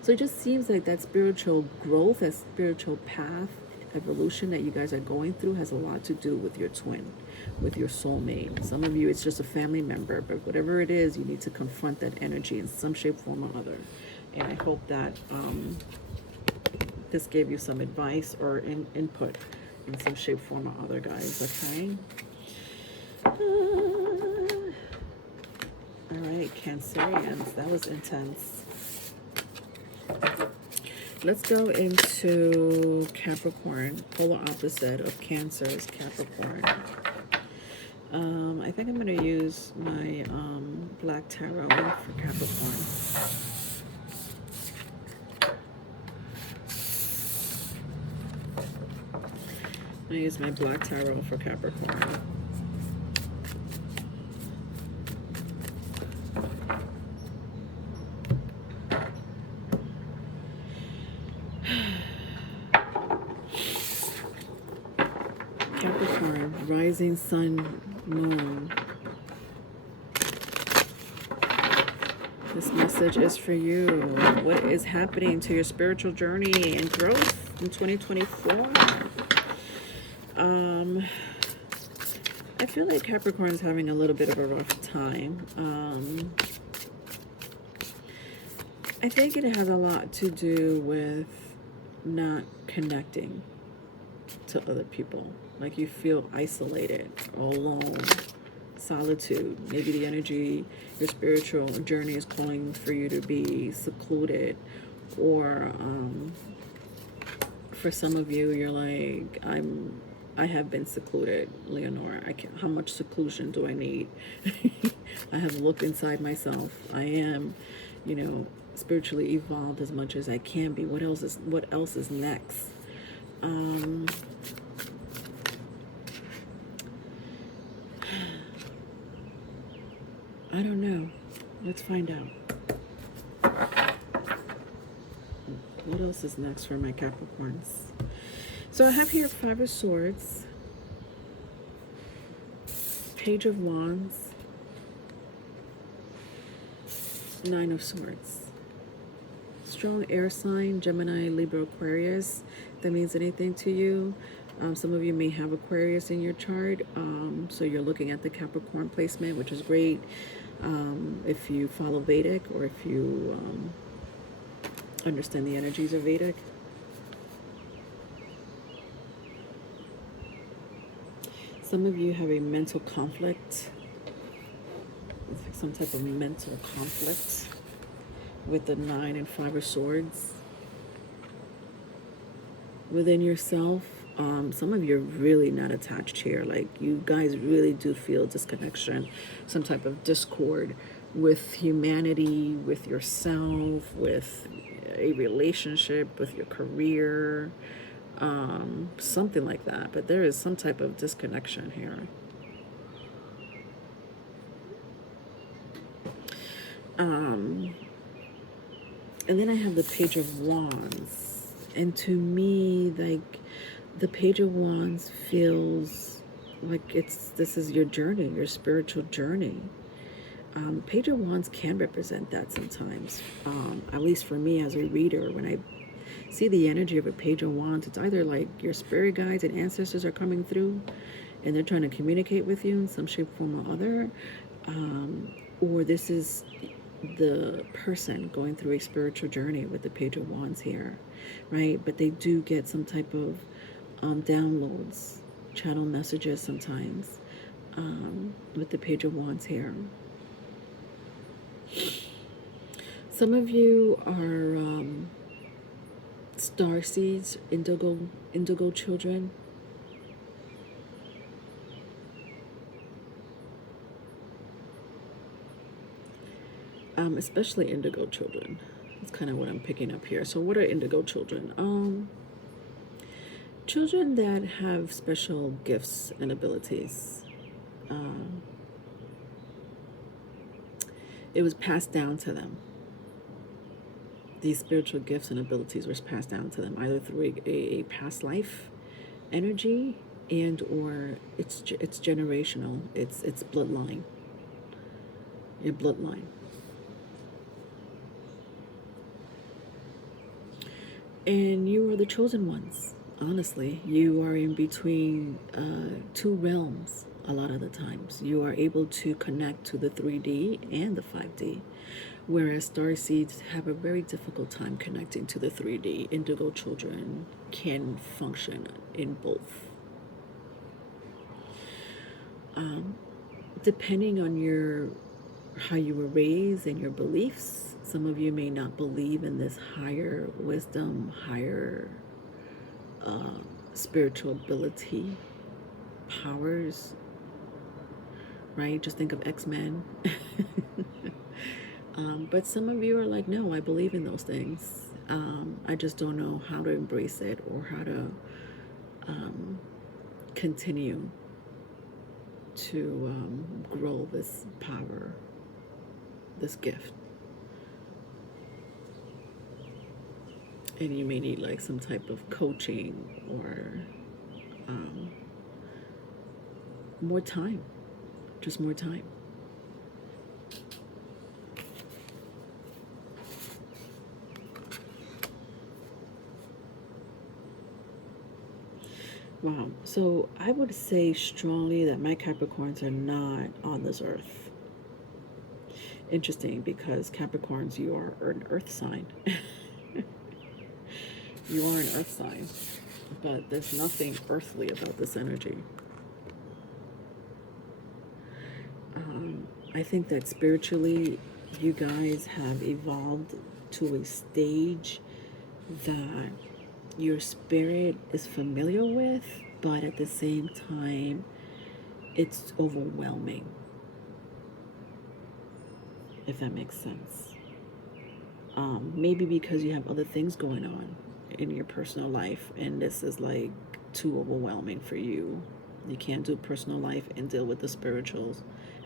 So it just seems like that spiritual growth, that spiritual path, evolution that you guys are going through has a lot to do with your twin, with your soulmate. Some of you, it's just a family member, but whatever it is, you need to confront that energy in some shape, form, or other. And I hope that this gave you some advice or input in some shape, form, or other, guys, okay? All right, Cancerians, that was intense. Let's go into Capricorn. Polar opposite of Cancer is Capricorn. I think I'm going to use my black tarot for Capricorn. I'm going to use my black tarot for Capricorn. Capricorn, rising sun, moon. This message is for you. What is happening to your spiritual journey and growth in 2024? I feel like Capricorn's having a little bit of a rough time. I think it has a lot to do with not connecting to other people. Like you feel isolated or alone, solitude. Maybe the energy, your spiritual journey is calling for you to be secluded, or for some of you, you're like, I have been secluded, Leonora. How much seclusion do I need? I have looked inside myself. I am, spiritually evolved as much as I can be. What else is next? I don't know. Let's find out. What else is next for my Capricorns? So I have here 5 of Swords, Page of Wands, 9 of Swords. Strong air sign, Gemini, Libra, Aquarius. If that means anything to you. Some of you may have Aquarius in your chart, so you're looking at the Capricorn placement, which is great. If you follow Vedic, or if you understand the energies of Vedic. Some of you have a mental conflict. It's like some type of mental conflict with the 9 and 5 of Swords. Within yourself, some of you are really not attached here. Like you guys really do feel disconnection, some type of discord with humanity, with yourself, with a relationship, with your career, something like that. But there is some type of disconnection here. And then I have the Page of Wands. And to me, like, the Page of Wands feels like this is your journey, your spiritual journey. Page of Wands can represent that sometimes. At least for me as a reader, when I see the energy of a Page of Wands, it's either like your spirit guides and ancestors are coming through and they're trying to communicate with you in some shape, form, or other. Or this is the person going through a spiritual journey with the Page of Wands here, right? But they do get some type of downloads, channel messages sometimes with the Page of Wands here. Some of you are star seeds, indigo children. Especially indigo children. That's kind of what I'm picking up here. So what are indigo children? Children that have special gifts and abilities. It was passed down to them. These spiritual gifts and abilities were passed down to them either through a past life energy, and or it's generational. It's bloodline. Your bloodline. And you are the chosen ones. Honestly, you are in between two realms a lot of the times. You are able to connect to the 3D and the 5D, whereas starseeds have a very difficult time connecting to the 3D. Indigo children can function in both. Depending on how you were raised and your beliefs, some of you may not believe in this higher wisdom, higher spiritual ability, powers, right? Just think of X-Men. But some of you are like, no, I believe in those things. I just don't know how to embrace it or how to continue to grow this power, this gift. And you may need like some type of coaching or more time, just more time. Wow, so I would say strongly that my Capricorns are not on this earth. Interesting, because Capricorns, you are an earth sign. You are an earth sign, but there's nothing earthly about this energy. I think that spiritually, you guys have evolved to a stage that your spirit is familiar with, but at the same time, it's overwhelming, if that makes sense. Maybe because you have other things going on in your personal life, and this is like too overwhelming for you. You can't do personal life and deal with the spiritual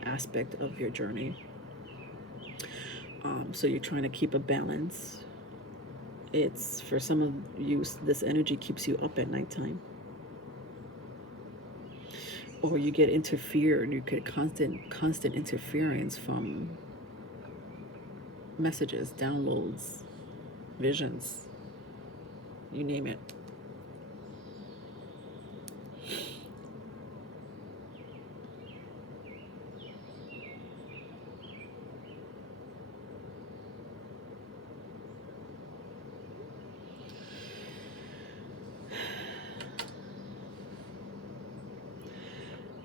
aspect of your journey. So you're trying to keep a balance. It's, for some of you, this energy keeps you up at nighttime. Or you get interfered, you get constant interference from messages, downloads, visions, you name it.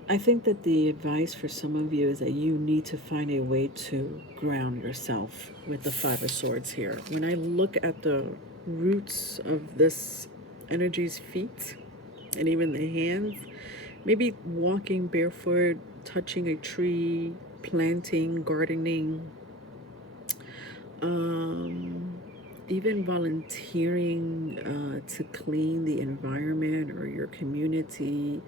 I think that the advice for some of you is that you need to find a way to ground yourself with the Five of Swords here. When I look at the roots of this energy's feet and even the hands, maybe walking barefoot, touching a tree, planting, gardening, even volunteering to clean the environment or your community.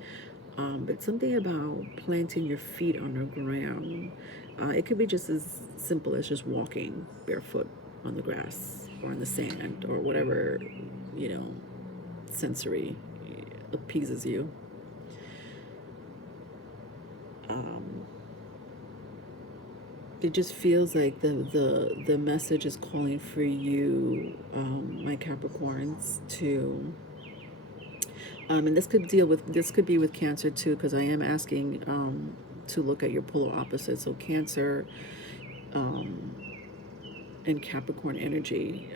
But something about planting your feet on the ground. It could be just as simple as just walking barefoot on the grass or on the sand or whatever, you know, sensory appeases you. It just feels like the message is calling for you, my Capricorns, to and this could be with Cancer too, because I am asking to look at your polar opposites. So Cancer and Capricorn energy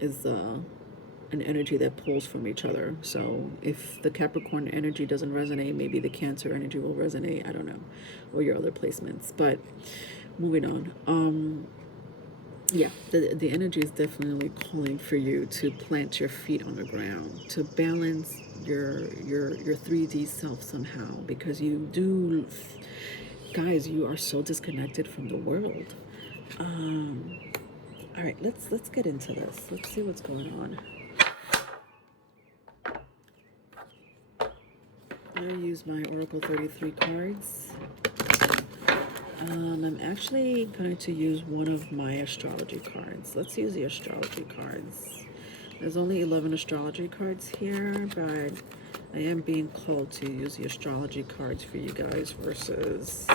is an energy that pulls from each other. So if the Capricorn energy doesn't resonate, maybe the Cancer energy will resonate. I don't know, or your other placements. But moving on. Yeah, the energy is definitely calling for you to plant your feet on the ground, to balance your 3D self somehow, because you do, guys, you are so disconnected from the world. All right, let's get into this. Let's see what's going on. I'm gonna use my Oracle 33 cards. I'm actually going to use one of my astrology cards. Let's use the astrology cards. There's only 11 astrology cards here, but I am being called to use the astrology cards for you guys versus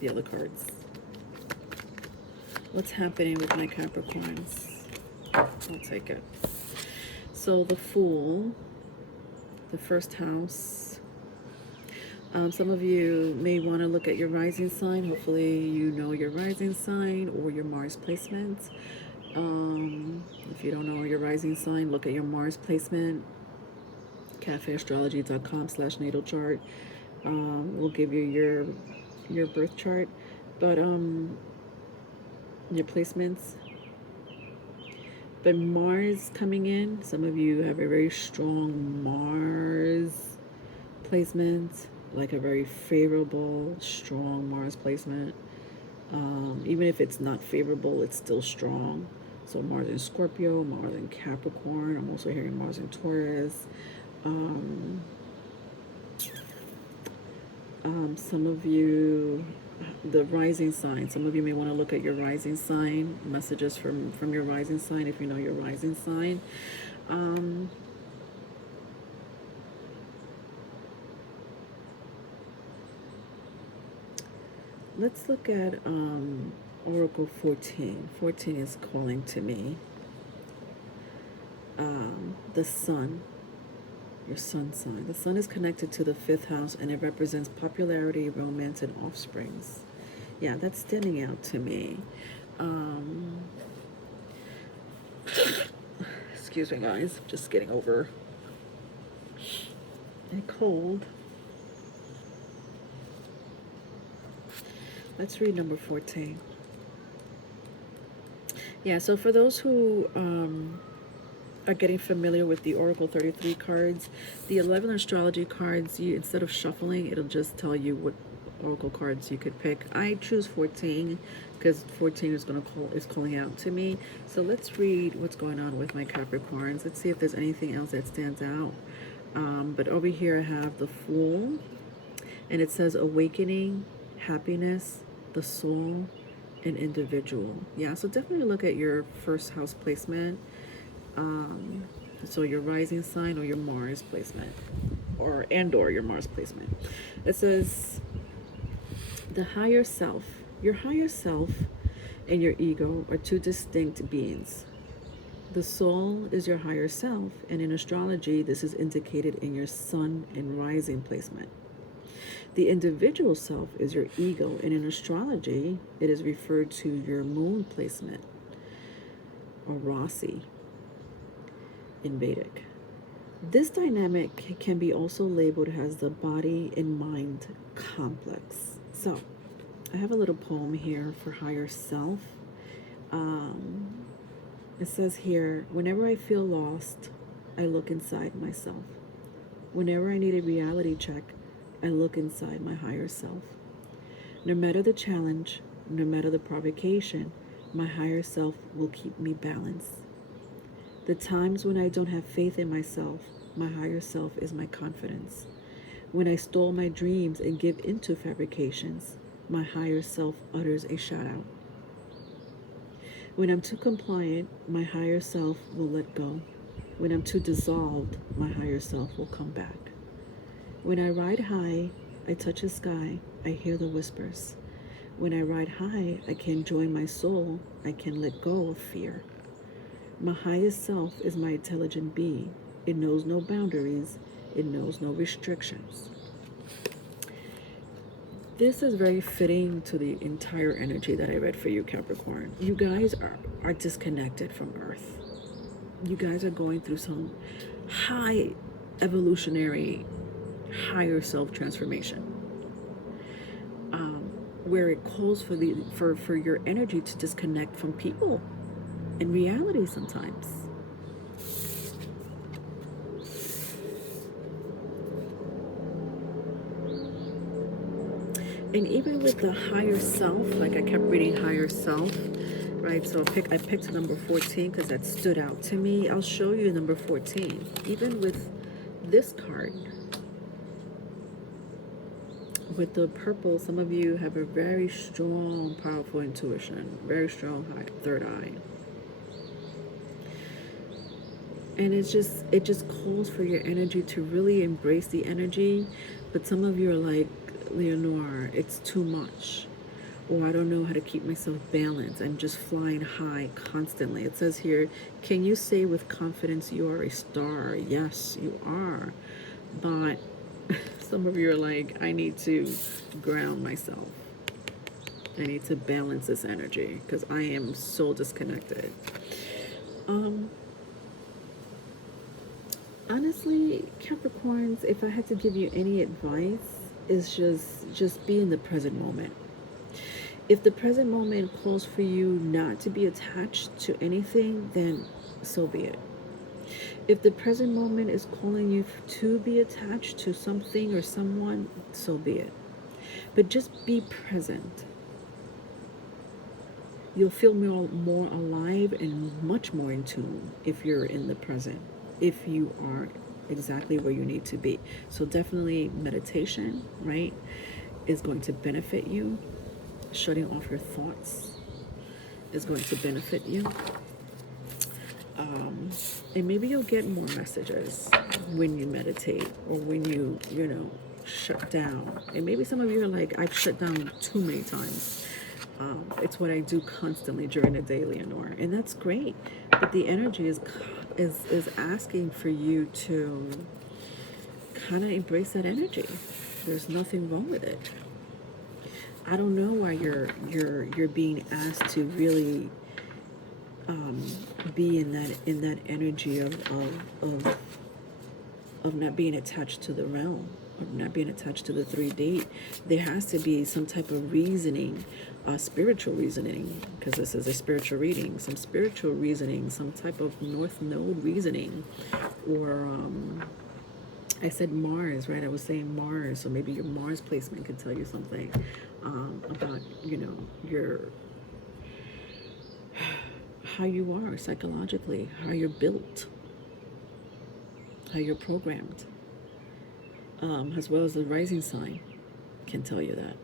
the other cards. What's happening with my Capricorns? I'll take it. So the Fool, the first house. Some of you may want to look at your rising sign. Hopefully you know your rising sign or your Mars placement. If you don't know your rising sign, look at your Mars placement. cafeastrology.com/natal chart will give you your birth chart, but your placements. But Mars coming in, some of you have a very strong Mars placement, like a very favorable, strong Mars placement. Even if it's not favorable, it's still strong. So Mars in Scorpio, Mars in Capricorn. I'm also hearing Mars in Taurus. Some of you, the rising sign, some of you may want to look at your rising sign, messages from your rising sign if you know your rising sign. Let's look at Oracle 14. 14 is calling to me. The Sun, your Sun sign. The Sun is connected to the 5th house, and it represents popularity, romance, and offsprings. Yeah, that's standing out to me. Excuse me, guys. Just getting over a cold. Let's read number 14. Yeah, so for those who are getting familiar with the Oracle 33 cards, the 11 astrology cards, you, instead of shuffling, it'll just tell you what Oracle cards you could pick. I choose 14 because 14 is calling out to me. So let's read what's going on with my Capricorns. Let's see if there's anything else that stands out. But over here I have the Fool, and it says awakening, happiness, the soul, and individual. Yeah, so definitely look at your first house placement. So your rising sign or your Mars placement, or your Mars placement. It says the higher self, your higher self and your ego are two distinct beings. The soul is your higher self, and in astrology this is indicated in your sun and rising placement. The individual self is your ego, and in astrology it is referred to your moon placement, or Rasi in Vedic. This dynamic can be also labeled as the body and mind complex. So I have a little poem here for higher self. It says here, whenever I feel lost, I look inside myself. Whenever I need a reality check, I look inside my higher self. No matter the challenge, no matter the provocation, my higher self will keep me balanced. The times when I don't have faith in myself, my higher self is my confidence. When I stall my dreams and give into fabrications, my higher self utters a shout out. When I'm too compliant, my higher self will let go. When I'm too dissolved, my higher self will come back. When I ride high, I touch the sky, I hear the whispers. When I ride high, I can join my soul, I can let go of fear. My highest self is my intelligent being. It knows no boundaries, it knows no restrictions. This is very fitting to the entire energy that I read for you, Capricorn. You guys are disconnected from Earth. You guys are going through some high evolutionary, higher self transformation, where it calls for your energy to disconnect from people and reality sometimes. And even with the higher self, like I kept reading higher self, right? So I picked number 14 because that stood out to me. I'll show you number 14. Even with this card, with the purple, some of you have a very strong, powerful intuition, very strong third eye. And it just calls for your energy to really embrace the energy. But some of you are like, Leonore, it's too much. Or I don't know how to keep myself balanced. I'm just flying high constantly. It says here, can you say with confidence you are a star? Yes, you are. But some of you are like, I need to ground myself. I need to balance this energy because I am so disconnected. Honestly, Capricorns, if I had to give you any advice, is just be in the present moment. If the present moment calls for you not to be attached to anything, then so be it. If the present moment is calling you to be attached to something or someone, so be it. But just be present. You'll feel more alive and much more in tune if you're in the present, if you are exactly where you need to be. So definitely meditation, right, is going to benefit you. Shutting off your thoughts is going to benefit you. And maybe you'll get more messages when you meditate or when you shut down. And maybe some of you are like, I've shut down too many times. It's what I do constantly during the day, Leonore, and that's great. But the energy is asking for you to kind of embrace that energy. There's nothing wrong with it. I don't know why you're being asked to really be in that energy of not being attached to the realm, of not being attached to the 3D. There has to be some type of reasoning, spiritual reasoning, because this is a spiritual reading, some spiritual reasoning, some type of North Node reasoning, or I said Mars, right? I was saying Mars, so maybe your Mars placement could tell you something about, your how you are psychologically, how you're built, how you're programmed, as well as the rising sign can tell you that.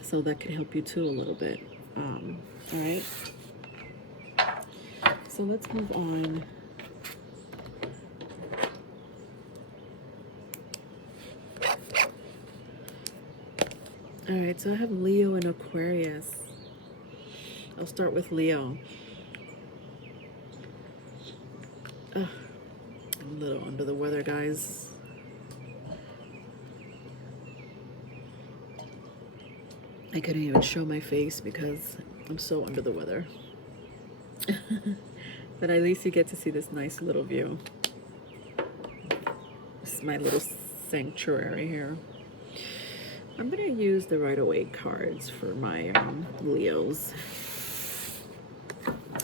So that could help you too a little bit. All right. So let's move on. All right, so I have Leo and Aquarius. I'll start with Leo. I'm a little under the weather, guys. I couldn't even show my face because I'm so under the weather. But at least you get to see this nice little view. This is my little sanctuary here. I'm going to use the Right-Away cards for my Leos.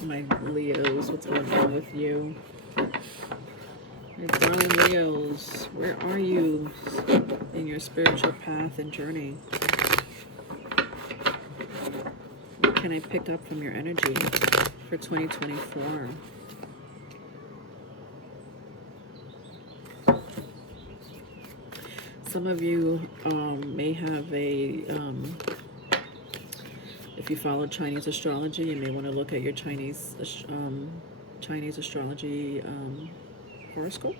My Leos, what's going on with you? My darling Leos, where are you in your spiritual path and journey? What can I pick up from your energy for 2024? Some of you may have a, if you follow Chinese astrology, you may want to look at your Chinese astrology horoscope,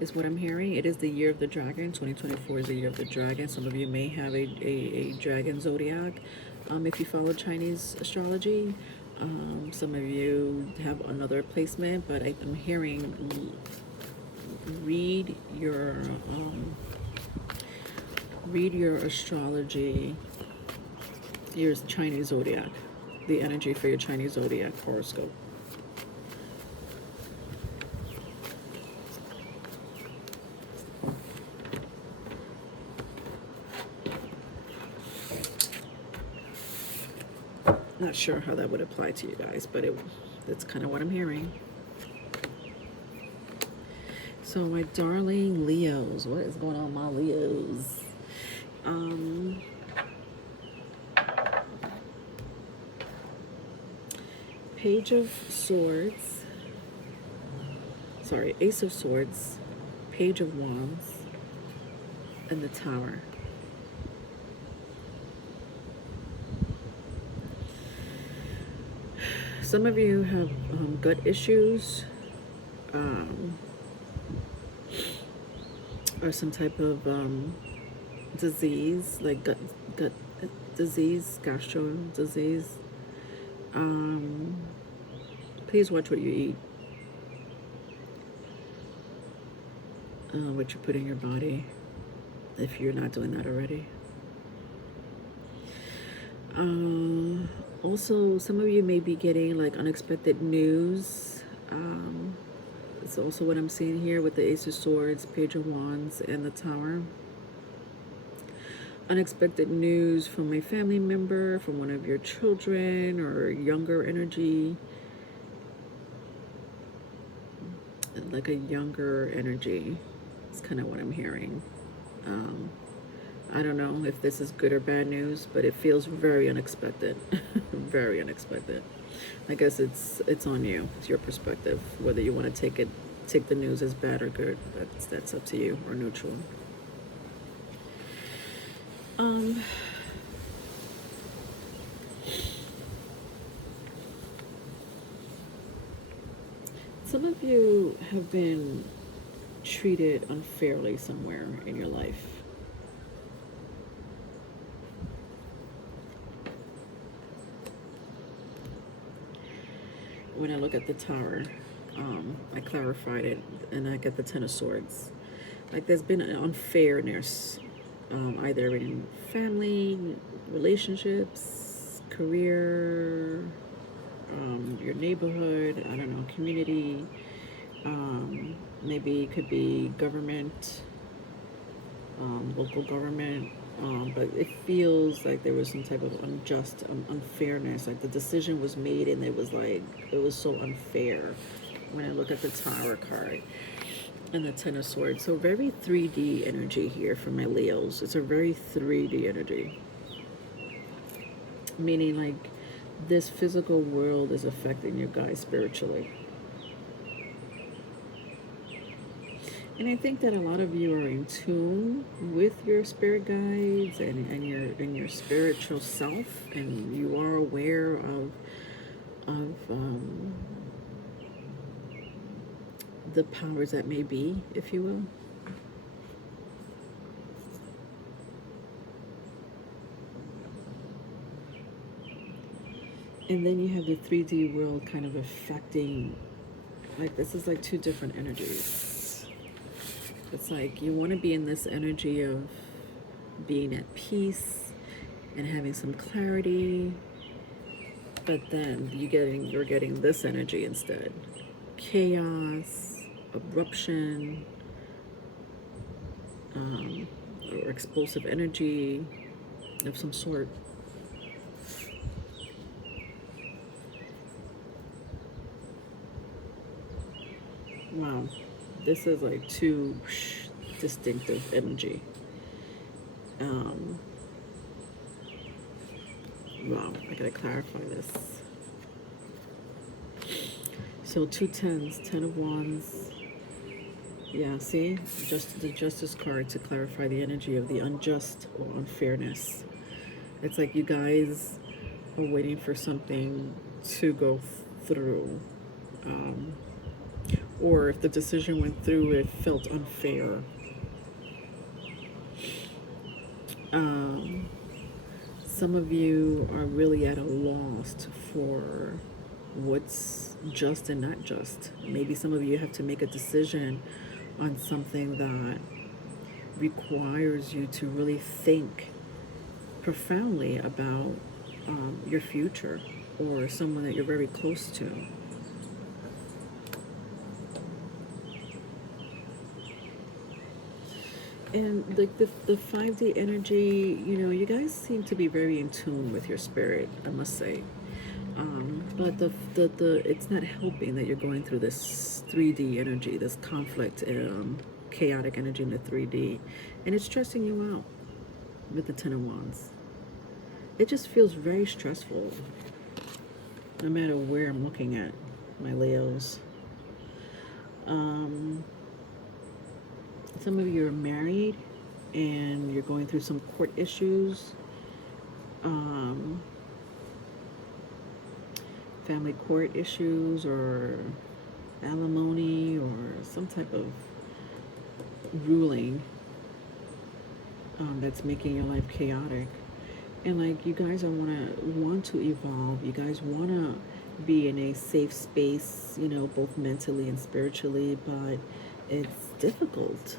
is what I'm hearing. It is the year of the dragon. 2024 is the year of the dragon. Some of you may have a dragon zodiac if you follow Chinese astrology. Some of you have another placement, but I'm hearing read your astrology, your Chinese zodiac, the energy for your Chinese zodiac horoscope. Not sure how that would apply to you guys, but that's kind of what I'm hearing. So my darling Leos, what is going on, my Leos? Page of Swords, sorry, Ace of Swords, Page of Wands, and the Tower. Some of you have gut issues, or some type of disease, like gut disease, gastro disease. Please watch what you eat, what you put in your body, if you're not doing that already. Also, some of you may be getting like unexpected news. It's also what I'm seeing here with the Ace of Swords, Page of Wands, and the Tower. Unexpected news from a family member, from one of your children, or younger energy. Like a younger energy. It's kind of what I'm hearing. I don't know if this is good or bad news, but it feels very unexpected. Very unexpected. I guess it's on you. It's your perspective, whether you want to take the news as bad or good. That's up to you, or neutral. Some of you have been treated unfairly somewhere in your life. When I look at the Tower, I clarified it, and I get the Ten of Swords. Like there's been an unfairness, either in family, relationships, career, your neighborhood, I don't know, community, maybe it could be government, local government, but it feels like there was some type of unjust unfairness, like the decision was made and it was so unfair when I look at the Tower card and the Ten of Swords. So very 3D energy here for my Leos. It's a very 3D energy, meaning like this physical world is affecting you guys spiritually. And I think that a lot of you are in tune with your spirit guides and your spiritual self, and you are aware of the powers that may be, if you will. And then you have the 3D world kind of affecting, like this is like two different energies. It's like you want to be in this energy of being at peace and having some clarity, but then you're getting this energy instead. Chaos, eruption, or explosive energy of some sort. Wow. This is like too distinctive energy. Wow, I gotta clarify this. So 2 10s, 10 of Wands. Yeah, see? Just the Justice card to clarify the energy of the unjust or unfairness. It's like you guys are waiting for something to go through. Or if the decision went through, it felt unfair. Some of you are really at a loss for what's just and not just. Maybe some of you have to make a decision on something that requires you to really think profoundly about your future or someone that you're very close to. And like the 5D energy, you know, you guys seem to be very in tune with your spirit, I must say. But the it's not helping that you're going through this 3D energy, this conflict, chaotic energy in the 3D, and it's stressing you out with the 10 of Wands. It just feels very stressful, no matter where I'm looking at, my Leos. Some of you are married and you're going through some court issues, family court issues or alimony or some type of ruling that's making your life chaotic. And like, you guys want to evolve. You guys want to be in a safe space, you know, both mentally and spiritually, but it's difficult.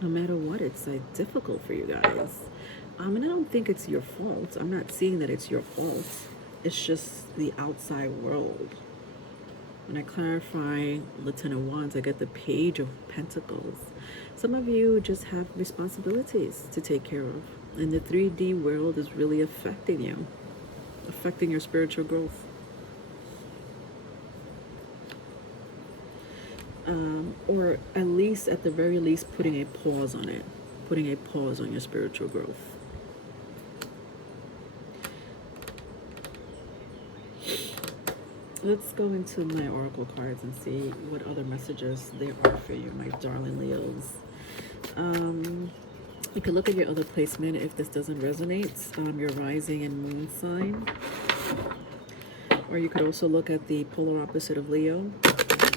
No matter what, it's like difficult for you guys. And I don't think it's your fault. I'm not saying that it's your fault. It's just the outside world. When I clarify the 10 of Wands, I get the Page of Pentacles. Some of you just have responsibilities to take care of. And the 3D world is really affecting you, affecting your spiritual growth. Or at least, at the very least, putting a pause on it. Putting a pause on your spiritual growth. Let's go into my oracle cards and see what other messages there are for you, my darling Leos. You can look at your other placement if this doesn't resonate, your rising and moon sign. Or you could also look at the polar opposite of Leo,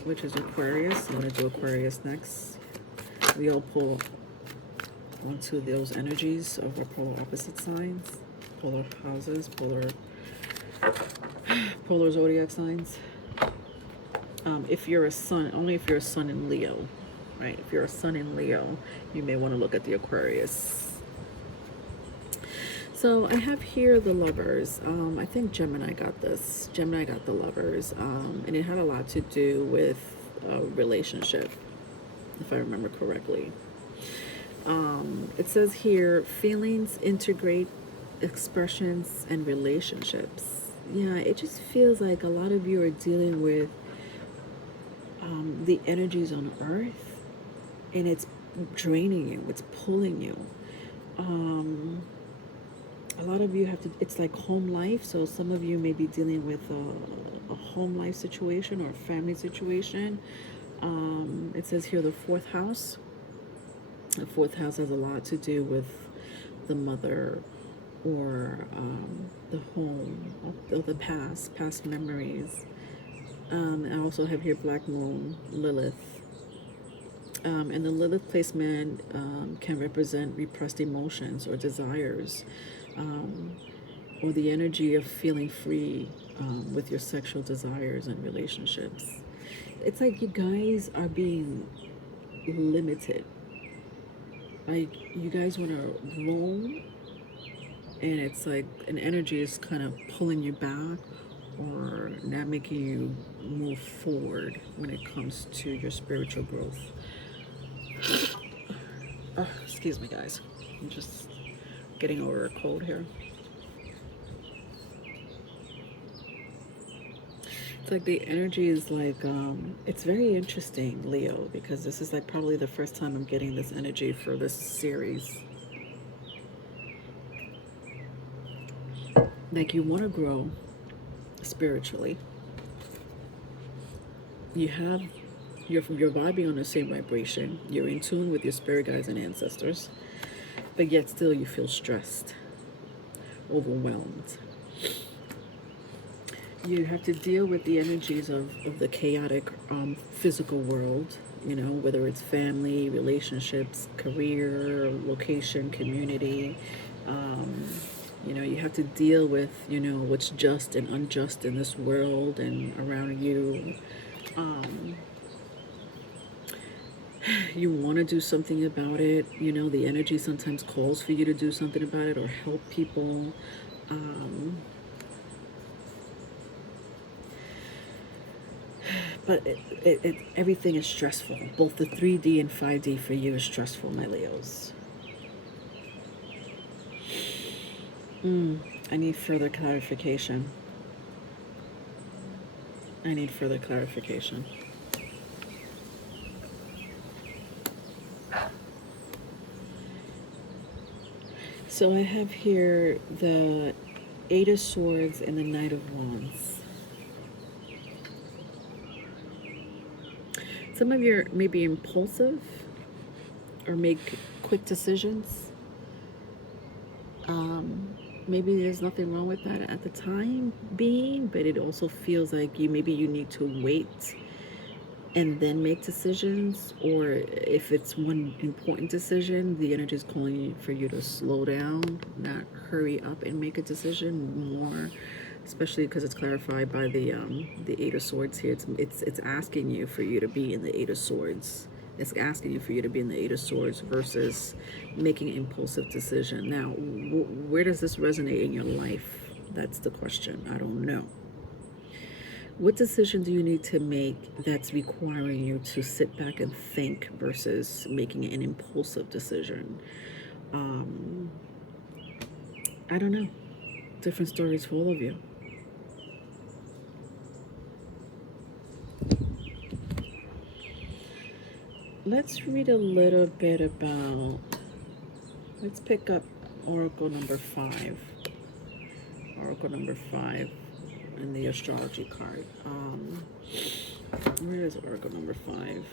which is Aquarius. I'm going to do Aquarius next. We all pull onto those energies of our polar opposite signs, polar houses, polar zodiac signs. If you're a sun, only if you're a sun in Leo, right? If you're a sun in Leo, you may want to look at the Aquarius. So I have here the Lovers. I think Gemini got this. Gemini got the Lovers, and it had a lot to do with a relationship, if I remember correctly. It says here, feelings integrate expressions and relationships. Yeah, it just feels like a lot of you are dealing with the energies on Earth, and it's draining you, it's pulling you. A lot of you have to, it's like home life, so some of you may be dealing with a home life situation or a family situation. It says here the 4th house. The 4th house has a lot to do with the mother or the home, or the past memories. I also have here Black Moon, Lilith. And the Lilith placement can represent repressed emotions or desires, or the energy of feeling free with your sexual desires and relationships. It's like you guys are being limited. Like, you guys want to roam, and it's like an energy is kind of pulling you back or not making you move forward when it comes to your spiritual growth. Excuse me, guys. I'm just getting over a cold here. It's like the energy is like, it's very interesting, Leo, because this is like probably the first time I'm getting this energy for this series. Like you want to grow spiritually. You're vibing on the same vibration. You're in tune with your spirit guides and ancestors, but yet still you feel stressed, overwhelmed. You have to deal with the energies of the chaotic physical world, you know, whether it's family, relationships, career, location, community. Um, you know, you have to deal with, you know, what's just and unjust in this world and around you. You want to do something about it. You know, the energy sometimes calls for you to do something about it or help people. Um, but everything is stressful. Both the 3D and 5D for you is stressful, my Leos. I need further clarification. I need further clarification. So I have here the Eight of Swords and the Knight of Wands. Some of you may be impulsive or make quick decisions. Maybe there's nothing wrong with that at the time being, but it also feels like maybe you need to wait and then make decisions. Or if it's one important decision, the energy is calling for you to slow down, not hurry up and make a decision more, especially because it's clarified by the Eight of Swords here. It's asking you for you to be in the Eight of Swords. It's asking you for you to be in the Eight of Swords versus making an impulsive decision. Now, where does this resonate in your life? That's the question. I don't know. What decision do you need to make that's requiring you to sit back and think versus making an impulsive decision? I don't know. Different stories for all of you. Let's read a little bit about, let's pick up Oracle number 5. Oracle number 5 in the astrology card. Where is Oracle number 5?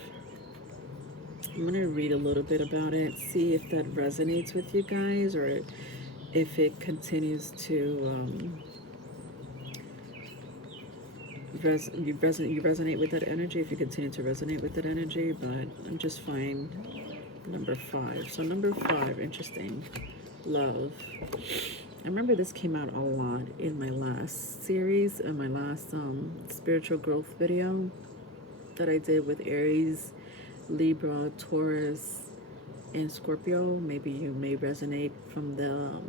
I'm going to read a little bit about it, see if that resonates with you guys or if it continues to you resonate with that energy, if you continue to resonate with that energy. But I'm just fine. Number 5. So number 5, interesting. Love. I remember this came out a lot in my last series, in my last spiritual growth video that I did with Aries, Libra, Taurus, and Scorpio. Maybe you may resonate from the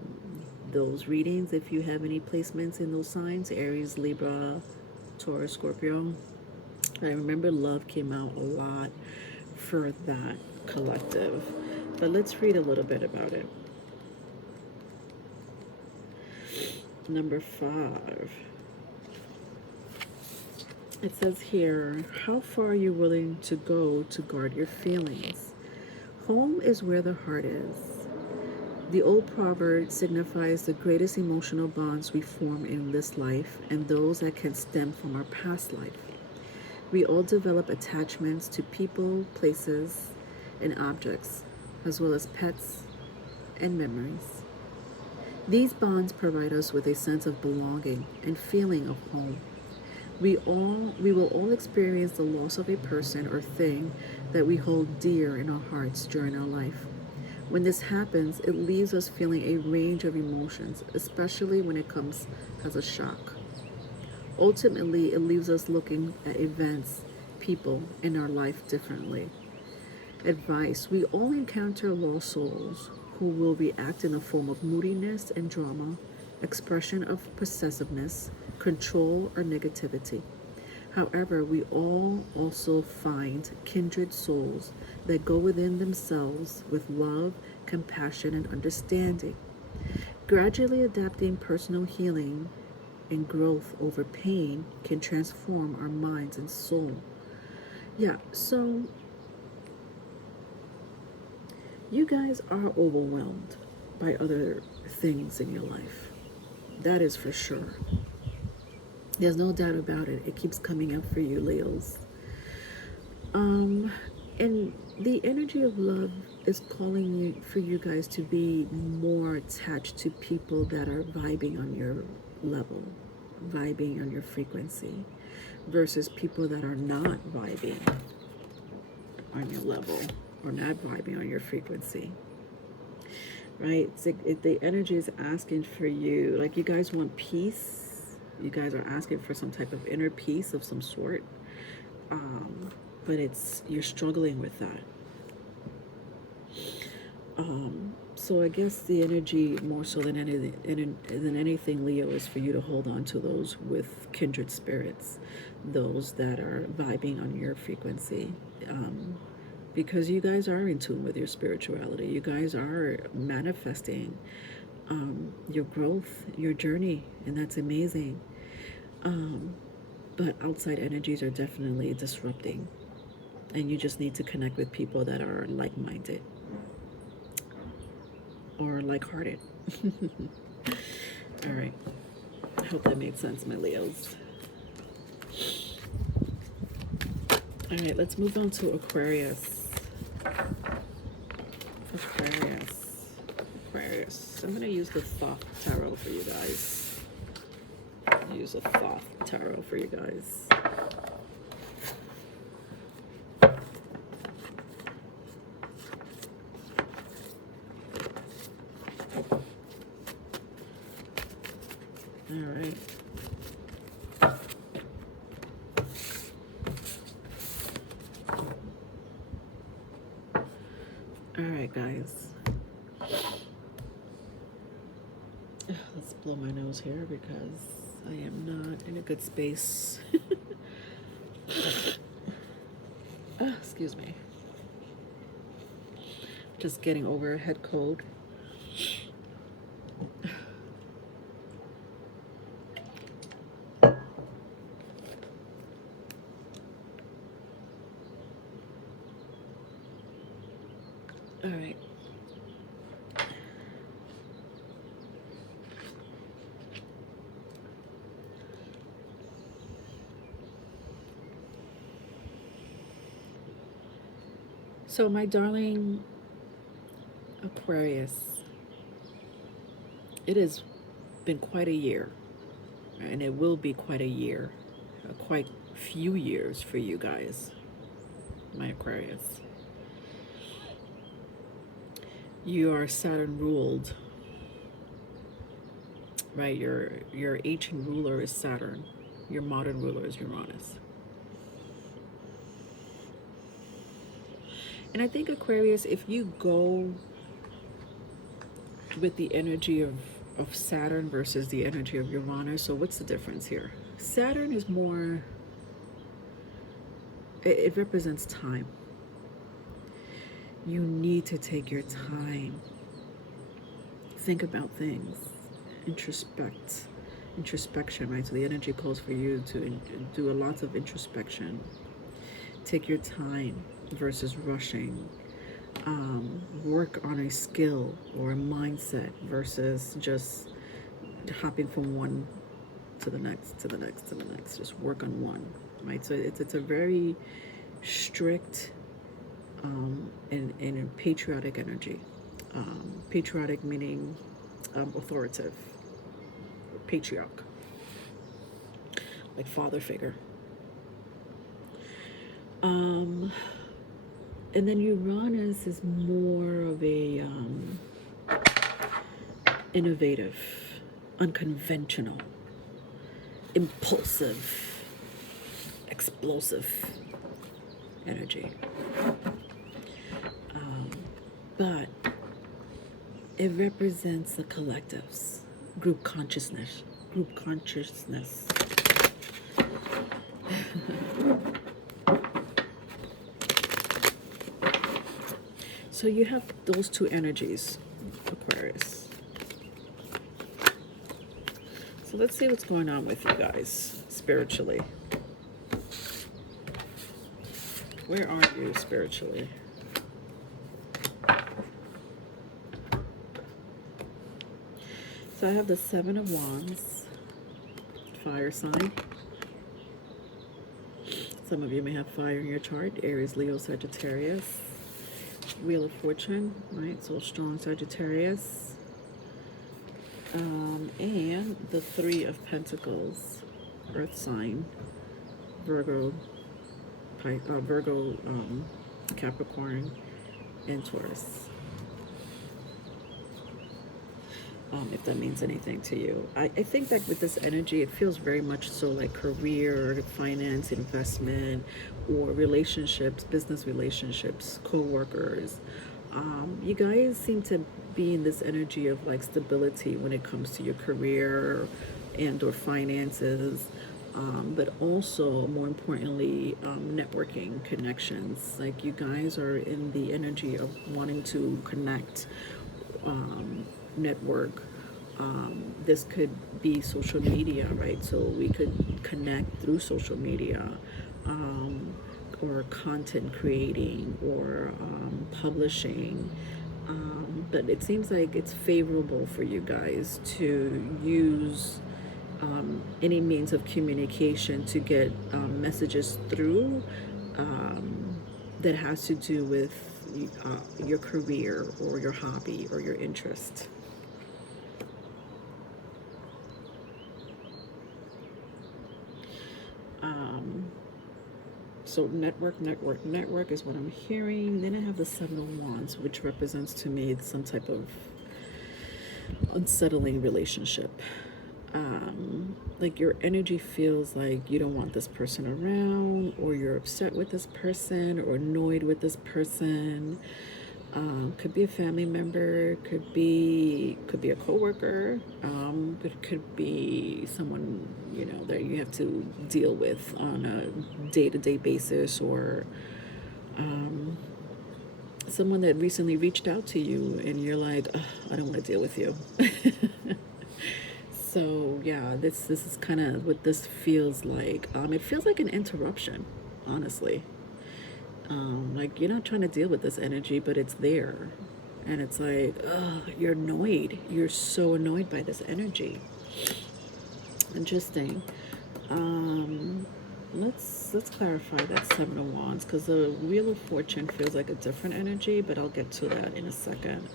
those readings if you have any placements in those signs: Aries, Libra, Taurus, Scorpio. I remember love came out a lot for that collective. But let's read a little bit about it. Number 5. It says here, how far are you willing to go to guard your feelings? Home is where the heart is. The old proverb signifies the greatest emotional bonds we form in this life and those that can stem from our past life. We all develop attachments to people, places, and objects, as well as pets and memories. These bonds provide us with a sense of belonging and feeling of home. We will all experience the loss of a person or thing that we hold dear in our hearts during our life. When this happens, it leaves us feeling a range of emotions, especially when it comes as a shock. Ultimately, it leaves us looking at events, people in our life differently. Advice: we all encounter lost souls who will react in a form of moodiness and drama, expression of possessiveness, control, or negativity. However, we all also find kindred souls that go within themselves with love, compassion, and understanding. Gradually adapting personal healing and growth over pain can transform our minds and soul. Yeah, so you guys are overwhelmed by other things in your life. That is for sure. There's no doubt about it. It keeps coming up for you, Leos. And the energy of love is calling you for you guys to be more attached to people that are vibing on your level, vibing on your frequency, versus people that are not vibing on your level or not vibing on your frequency. Right? It's like the energy is asking for you, like you guys want peace. You guys are asking for some type of inner peace of some sort. But you're struggling with that. So I guess the energy more so than anything, Leo, is for you to hold on to those with kindred spirits, those that are vibing on your frequency, because you guys are in tune with your spirituality. You guys are manifesting your growth, your journey, and that's amazing. But outside energies are definitely disrupting, and you just need to connect with people that are like-minded or like-hearted. All right. I hope that made sense, my Leos. All right, let's move on to Aquarius. Aquarius. I'm going to use the Thoth Tarot for you guys. Use a Thoth Tarot for you guys. All right. All right, guys. Let's blow my nose here because I am not in a good space. Excuse me. Just getting over a head cold. All right. So my darling Aquarius, it has been quite a year, and it will be quite a year, quite few years for you guys, my Aquarius. You are Saturn ruled, right? Your ancient ruler is Saturn. Your modern ruler is Uranus. And I think, Aquarius, if you go with the energy of Saturn versus the energy of Uranus, so what's the difference here? Saturn is more, it represents time. You need to take your time. Think about things. Introspection, right? So the energy calls for you to do a lot of introspection. Take your time versus rushing. Work on a skill or a mindset versus just hopping from one to the next, to the next, to the next. Just work on one, right? So it's a very strict and patriotic energy. Patriotic meaning authoritative, patriarch, like father figure. And then Uranus is more of a innovative, unconventional, impulsive, explosive energy. But it represents the collectives, group consciousness. So you have those two energies, Aquarius. So So let's see what's going on with you guys spiritually. Where are you spiritually? So I have the Seven of Wands, fire sign. Some of you may have fire in your chart, Aries, Leo, Sagittarius. Wheel of Fortune, right? So strong Sagittarius. And the Three of Pentacles, Earth sign, Virgo, Capricorn, and Taurus. If that means anything to you. I think that with this energy, it feels very much so like career, finance, investment, or relationships, business relationships, co-workers. You guys seem to be in this energy of like stability when it comes to your career and or finances, but also more importantly, networking, connections. Like you guys are in the energy of wanting to connect, network. This could be social media, right? So we could connect through social media, or content creating, or publishing. But it seems like it's favorable for you guys to use any means of communication to get messages through, that has to do with your career or your hobby or your interest. So network is what I'm hearing. Then I have the Seven of Wands, which represents to me some type of unsettling relationship. Like your energy feels like you don't want this person around, or you're upset with this person, or annoyed with this person. Could be a family member, could be a coworker, it could be someone, you know, that you have to deal with on a day-to-day basis, or someone that recently reached out to you and you're like, I don't want to deal with you. So yeah, this is kind of what this feels like. It feels like an interruption, honestly. Like you're not trying to deal with this energy, but it's there. And it's like, you're annoyed. You're so annoyed by this energy. Interesting. Let's clarify that Seven of Wands, because the Wheel of Fortune feels like a different energy, but I'll get to that in a second.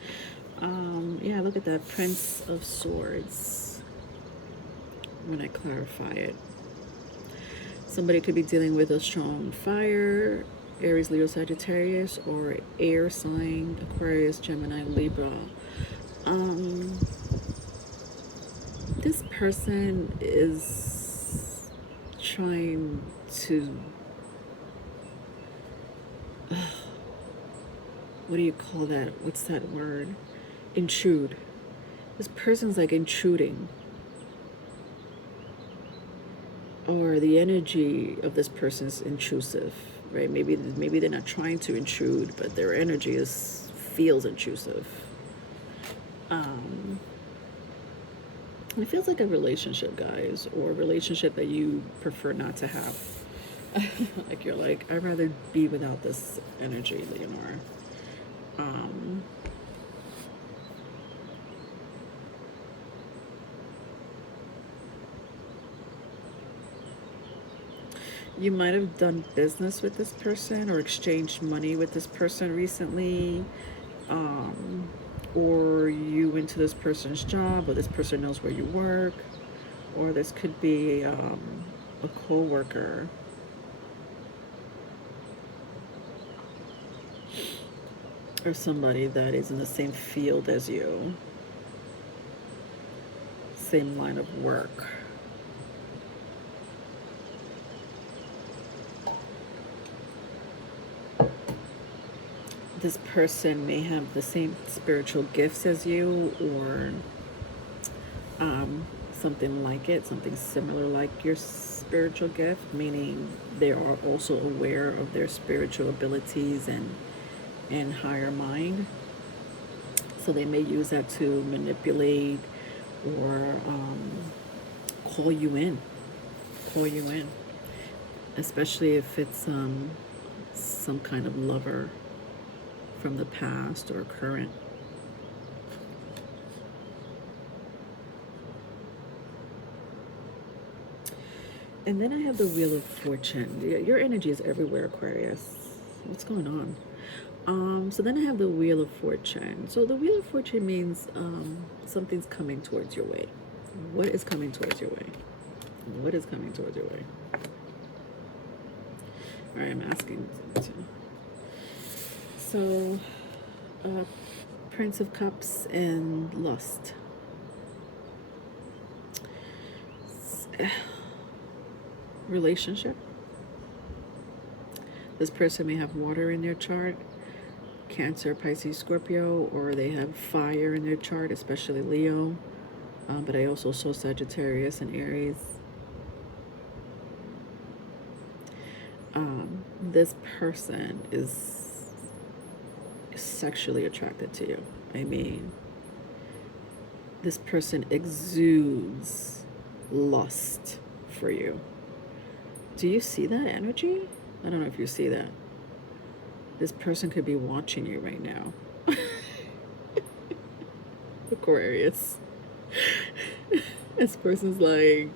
Yeah, look at that Prince of Swords when I clarify it. Somebody could be dealing with a strong fire, Aries, Leo, Sagittarius, or air sign, Aquarius, Gemini, Libra. This person is trying to, what do you call that? What's that word? Intrude. This person's like intruding. Or the energy of this person is intrusive, right? Maybe they're not trying to intrude, but their energy feels intrusive. It feels like a relationship, guys, or a relationship that you prefer not to have. Like you're like, I'd rather be without this energy, Leonore. You might have done business with this person or exchanged money with this person recently, or you went to this person's job, or this person knows where you work, or this could be a co-worker. Or somebody that is in the same field as you, same line of work. This person may have the same spiritual gifts as you, or something like it, something similar like your spiritual gift, meaning they are also aware of their spiritual abilities and higher mind. So they may use that to manipulate or call you in. Call you in. Especially if it's some kind of lover from the past or current. And then I have the Wheel of Fortune. Your energy is everywhere, Aquarius. What's going on? So then I have the Wheel of Fortune. So the Wheel of Fortune means something's coming towards your way. What is coming towards your way? What is coming towards your way? All right, I'm asking. So, Prince of Cups and Lust. Relationship. This person may have water in their chart, Cancer, Pisces, Scorpio, or they have fire in their chart, especially Leo. But I also saw Sagittarius and Aries. This person is sexually attracted to you. I mean, this person exudes lust for you. Do you see that energy? I don't know if you see that. This person could be watching you right now. Aquarius. This person's like,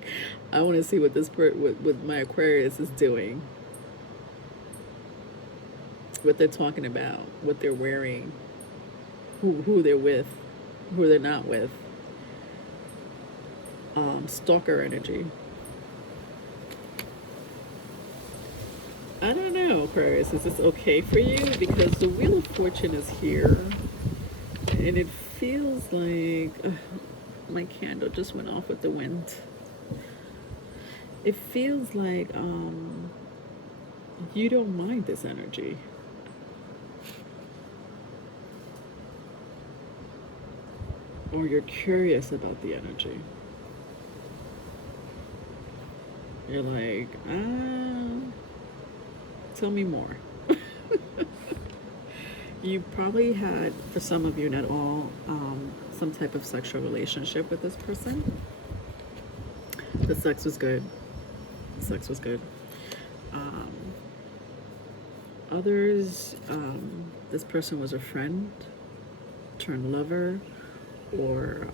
I want to see what this what my Aquarius is doing. What they're talking about, what they're wearing, who they're with, who they're not with. Stalker energy. I don't know, Aquarius, is this okay for you? Because the Wheel of Fortune is here, and it feels like my candle just went off with the wind. It feels like you don't mind this energy. Or you're curious about the energy. You're like, tell me more. You probably had, for some of you, not all, some type of sexual relationship with this person. The sex was good. The sex was good. Others, this person was a friend turned lover, or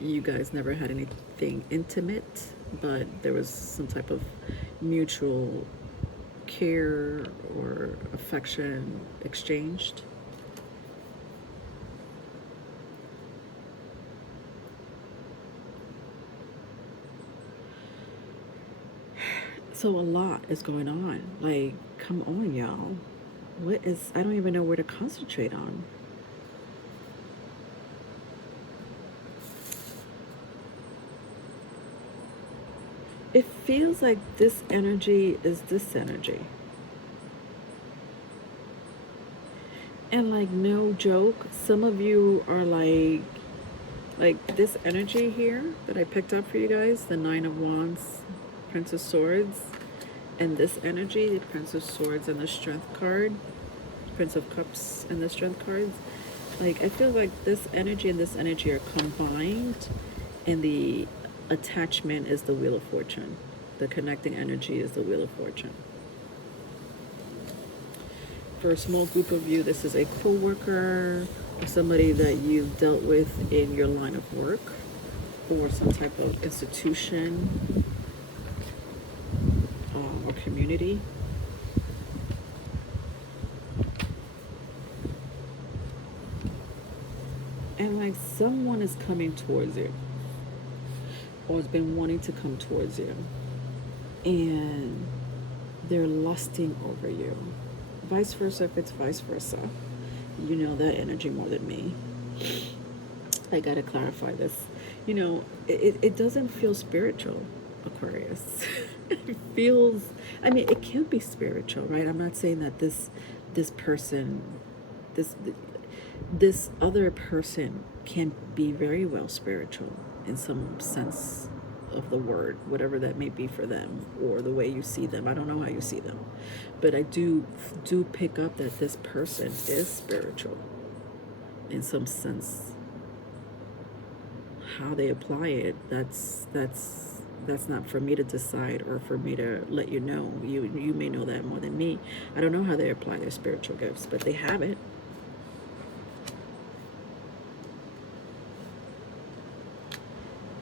you guys never had anything intimate, but there was some type of mutual care or affection exchanged. So a lot is going on. Like, come on, y'all. What is, I don't even know where to concentrate on. It feels like this energy is this energy. And like, no joke, some of you are like this energy here that I picked up for you guys, the Nine of Wands, Prince of Swords, and this energy, the Prince of Swords and the Strength card, Prince of Cups and the Strength cards. Like, I feel like this energy and this energy are combined, and the attachment is the Wheel of Fortune. The connecting energy is the Wheel of Fortune. For a small group of you, this is a co-worker or somebody that you've dealt with in your line of work, or some type of institution or community. And like, someone is coming towards you, or has been wanting to come towards you, and they're lusting over you. Vice versa, if it's vice versa. You know that energy more than me. I gotta clarify this. You know, it doesn't feel spiritual, Aquarius. It feels, I mean, it can be spiritual, right? I'm not saying that this person, this other person can be very well spiritual in some sense of the word, whatever that may be for them, or the way you see them. I don't know how you see them, but I do pick up that this person is spiritual in some sense. how they apply it, that's not for me to decide or for me to let you know. You may know that more than me. I don't know how they apply their spiritual gifts, but they have it.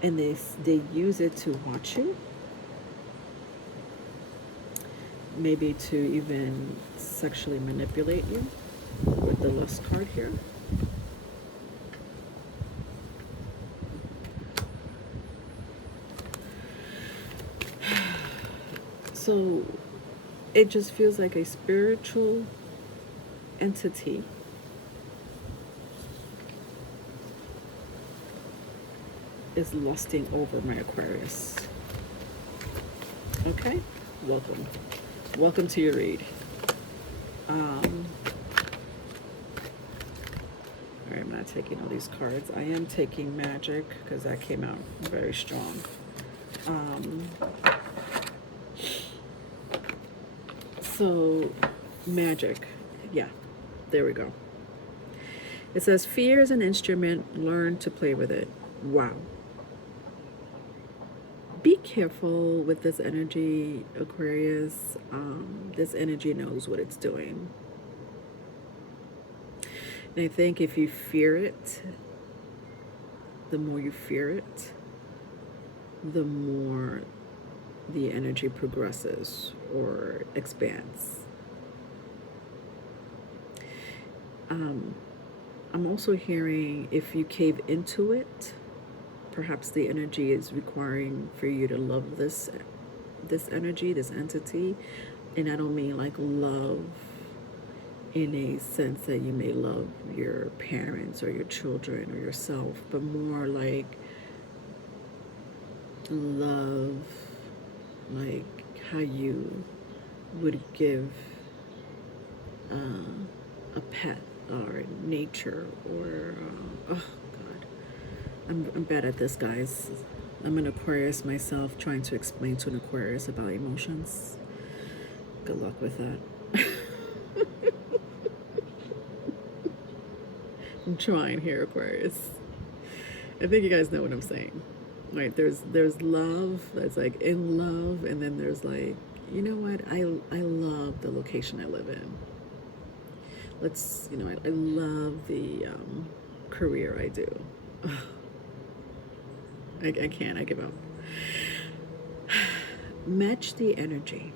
And they use it to watch you, maybe to even sexually manipulate you with the lust card here. So it just feels like a spiritual entity is lusting over my Aquarius. Okay, welcome to your read. All right, I'm not taking all these cards. I am taking magic because that came out very strong. So magic, yeah, there we go. It says fear is an instrument, learn to play with it. Wow. Be careful with this energy, Aquarius. This energy knows what it's doing. And I think if you fear it, the more you fear it, the more the energy progresses or expands. I'm also hearing if you cave into it, perhaps the energy is requiring for you to love this energy, this entity. And I don't mean like love in a sense that you may love your parents or your children or yourself, but more like love, like how you would give a pet or nature or oh god, I'm bad at this, guys. I'm an Aquarius myself, trying to explain to an Aquarius about emotions. Good luck with that. I'm trying here, Aquarius. I think you guys know what I'm saying. Right, there's love that's like in love, and then there's like, you know what, I love the location I live in. Let's, you know, I love the career I do. I can't, I give up. Match the energy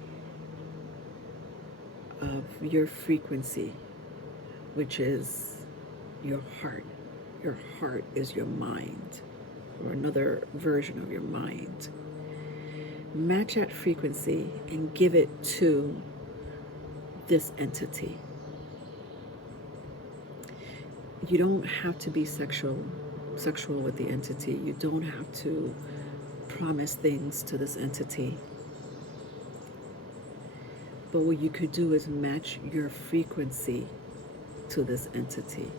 of your frequency, which is your heart. Your heart is your mind, or another version of your mind. Match that frequency and give it to this entity. You don't have to be sexual with the entity. You don't have to promise things to this entity. But what you could do is match your frequency to this entity.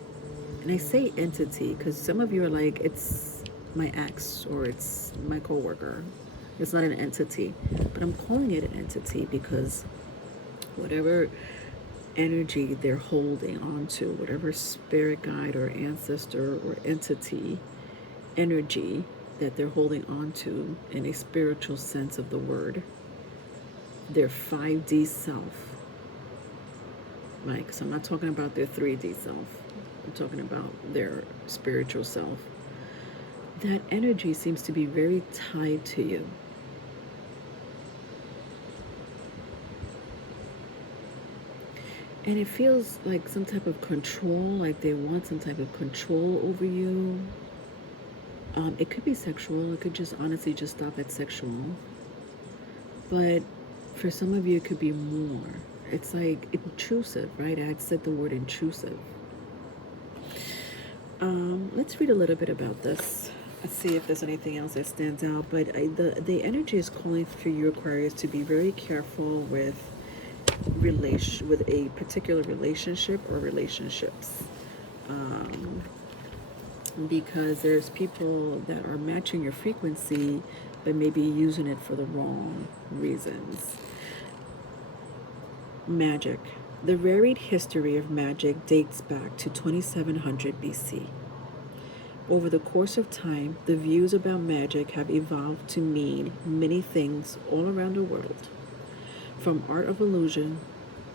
And I say entity because some of you are like, it's my ex or it's my coworker. It's not an entity, but I'm calling it an entity because whatever energy they're holding on to, whatever spirit guide or ancestor or entity energy that they're holding on to in a spiritual sense of the word, their 5D self, right? Because I'm not talking about their 3D self. I'm talking about their spiritual self. That energy seems to be very tied to you. And it feels like some type of control, like they want some type of control over you. It could be sexual. It could just honestly just stop at sexual. But for some of you, it could be more. It's like intrusive, right? I had said the word intrusive. Let's read a little bit about this. Let's see if there's anything else that stands out. But the energy is calling for you, Aquarius, to be very careful with a particular relationship or relationships, because there's people that are matching your frequency but maybe using it for the wrong reasons. Magic. The varied history of magic dates back to 2700 BC, Over the course of time, the views about magic have evolved to mean many things all around the world, from art of illusion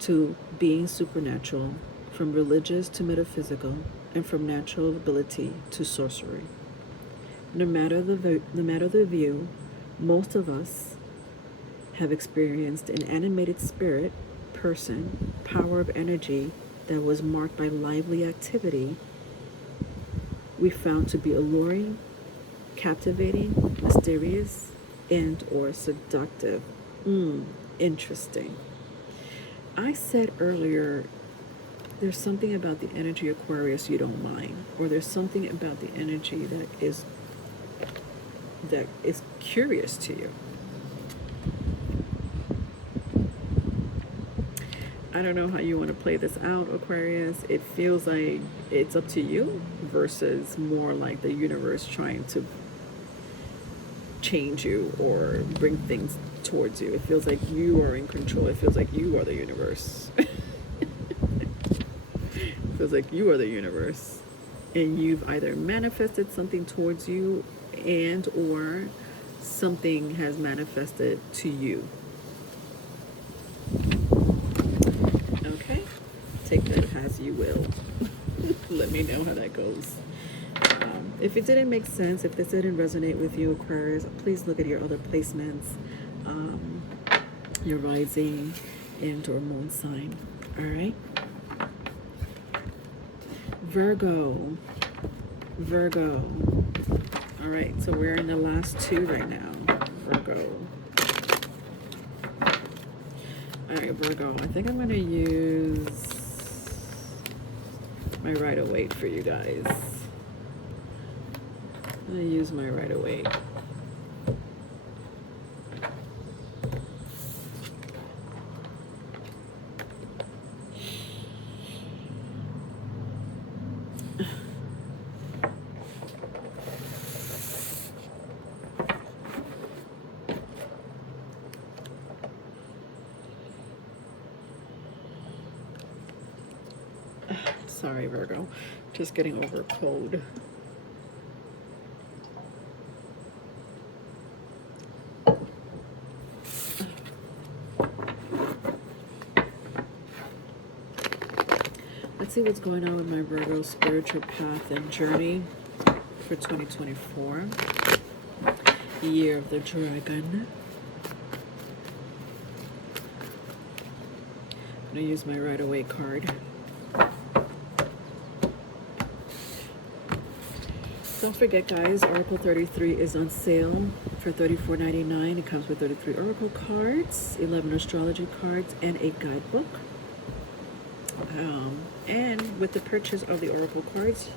to being supernatural, from religious to metaphysical, and from natural ability to sorcery. No matter the view, most of us have experienced an animated spirit, person, power of energy that was marked by lively activity we found to be alluring, captivating, mysterious, and or seductive. Interesting. I said earlier, there's something about the energy Aquarius you don't mind, or there's something about the energy that is curious to you. I don't know how you want to play this out, Aquarius. It feels like it's up to you versus more like the universe trying to change you or bring things towards you. It feels like you are in control. It feels like you are the universe. It feels like you are the universe. And you've either manifested something towards you and or something has manifested to you. Okay? Take that as you will. Let me know how that goes. If it didn't make sense, if this didn't resonate with you, Aquarius, please look at your other placements, your rising and or moon sign. All right? Virgo. All right, so we're in the last two right now. Virgo. All right, Virgo. I think I'm going to use my Rider-Waite for you guys. I'm going to use my Rider-Waite. Sorry, Virgo. Just getting over a cold. Let's see what's going on with my Virgo spiritual path and journey for 2024. Year of the Dragon. I'm going to use my Rider-Waite card. Don't forget, guys, Oracle 33 is on sale for $34.99. It comes with 33 Oracle cards, 11 astrology cards, and a guidebook. And with the purchase of the Oracle cards,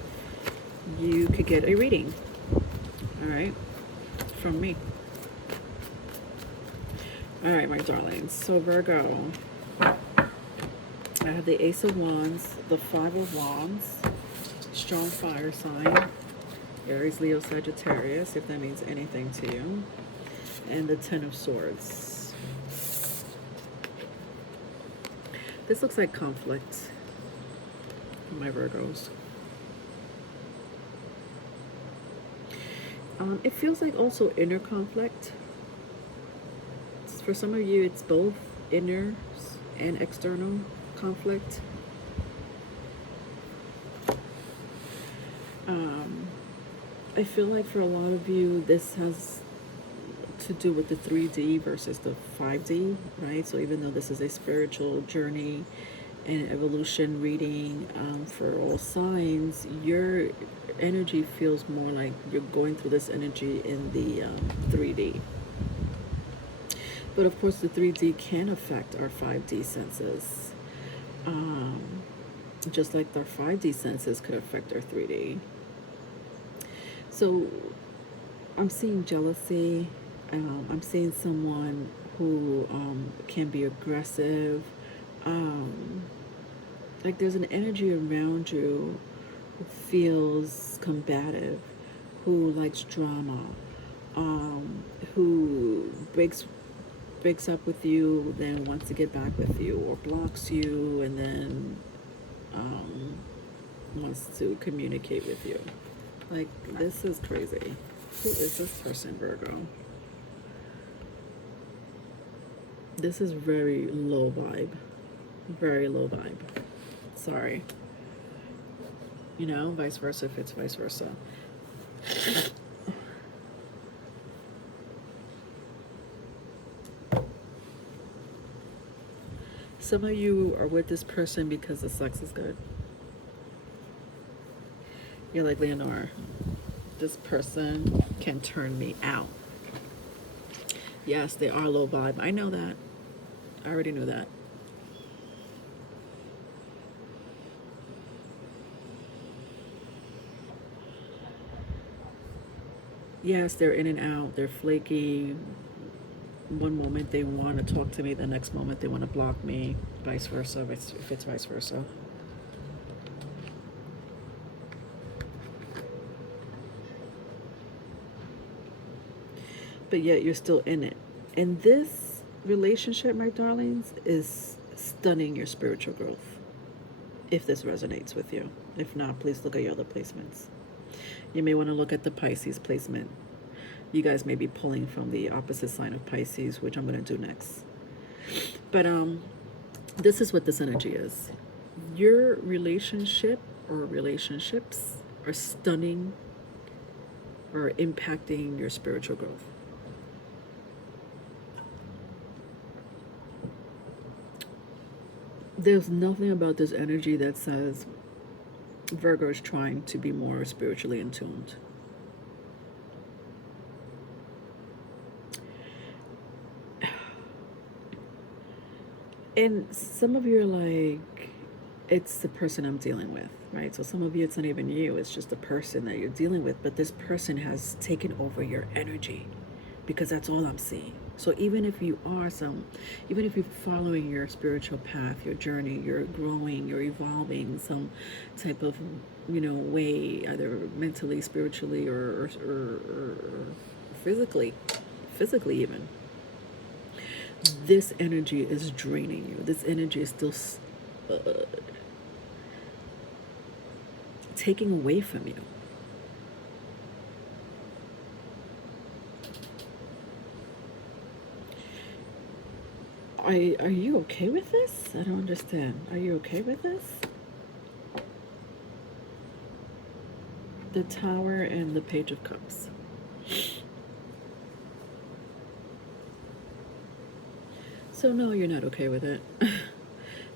you could get a reading, all right, from me. All right, my darlings. So Virgo, I have the Ace of Wands, the Five of Wands, strong fire sign, Aries, Leo, Sagittarius, if that means anything to you, and the Ten of Swords. This looks like conflict for my Virgos. It feels like also inner conflict. For some of you, it's both inner and external conflict. I feel like for a lot of you, this has to do with the 3D versus the 5D, right? So even though this is a spiritual journey and evolution reading for all signs, your energy feels more like you're going through this energy in the 3D. But of course, the 3D can affect our 5D senses, just like our 5D senses could affect our 3D. So I'm seeing jealousy. I'm seeing someone who can be aggressive. Like there's an energy around you who feels combative, who likes drama, who breaks up with you, then wants to get back with you, or blocks you and then wants to communicate with you. Like, this is crazy. Who is this person, Virgo? This is very low vibe. Very low vibe. Sorry. You know, vice versa if it's vice versa. Some of you are with this person because the sex is good. You're like, Leonore, this person can turn me out. Yes, they are low vibe. I know that. I already knew that. Yes, they're in and out. They're flaky. One moment they want to talk to me, the next moment they want to block me, vice versa, if it's vice versa. But yet you're still in it. And this relationship, my darlings, is stunning your spiritual growth. If this resonates with you. If not, please look at your other placements. You may want to look at the Pisces placement. You guys may be pulling from the opposite sign of Pisces, which I'm going to do next. But this is what this energy is. Your relationship or relationships are stunning or impacting your spiritual growth. There's nothing about this energy that says Virgo is trying to be more spiritually in tuned. And some of you are like, it's the person I'm dealing with, right? So some of you, it's not even you, it's just the person that you're dealing with. But this person has taken over your energy, because that's all I'm seeing. So even if you are even if you're following your spiritual path, your journey, you're growing, you're evolving some type of, way, either mentally, spiritually, or physically even, this energy is draining you. This energy is still taking away from you. Are you okay with this? I don't understand. Are you okay with this? The Tower and the Page of Cups. So no, you're not okay with it.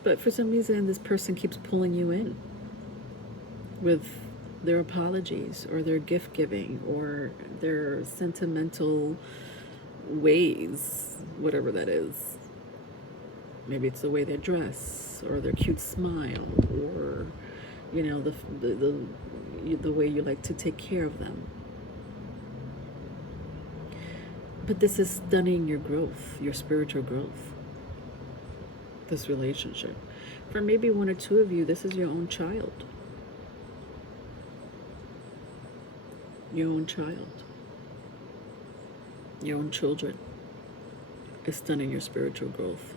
But for some reason, this person keeps pulling you in with their apologies or their gift giving or their sentimental ways, whatever that is. Maybe it's the way they dress or their cute smile or, the way you like to take care of them. But this is stunning your growth, your spiritual growth. This relationship. For maybe one or two of you, this is your own child. Your own child. Your own children is stunning your spiritual growth.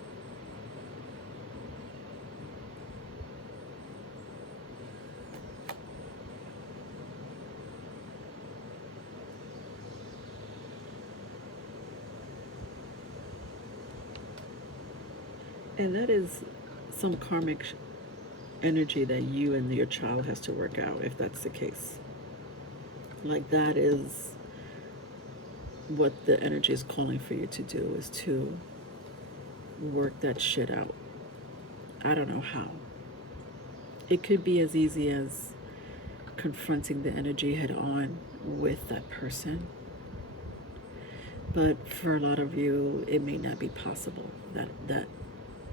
And that is some karmic energy that you and your child has to work out, if that's the case. Like, that is what the energy is calling for you to do, is to work that shit out. I don't know how. It could be as easy as confronting the energy head on with that person. But for a lot of you, it may not be possible. That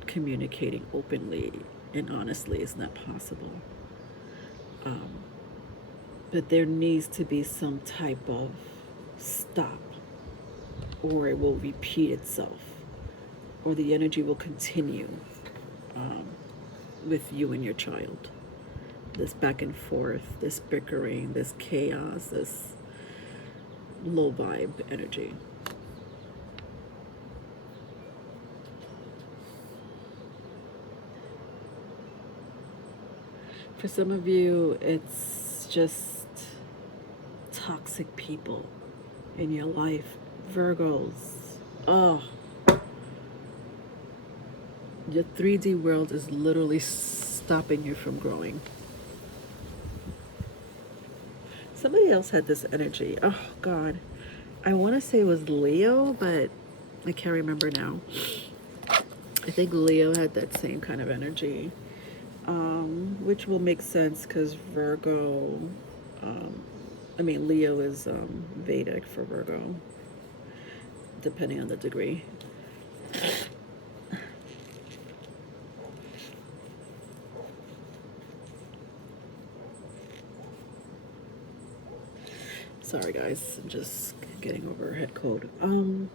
communicating openly and honestly is not possible. But there needs to be some type of stop, or it will repeat itself, or the energy will continue with you and your child. This back and forth, this bickering, this chaos, this low vibe energy. For some of you, it's just toxic people in your life, Virgos. Oh, your 3D world is literally stopping you from growing. Somebody else had this energy. Oh, God. I want to say it was Leo, but I can't remember now. I think Leo had that same kind of energy, which will make sense because Virgo, Leo is Vedic for Virgo, depending on the degree. Sorry guys, I'm just getting over a head cold. I'm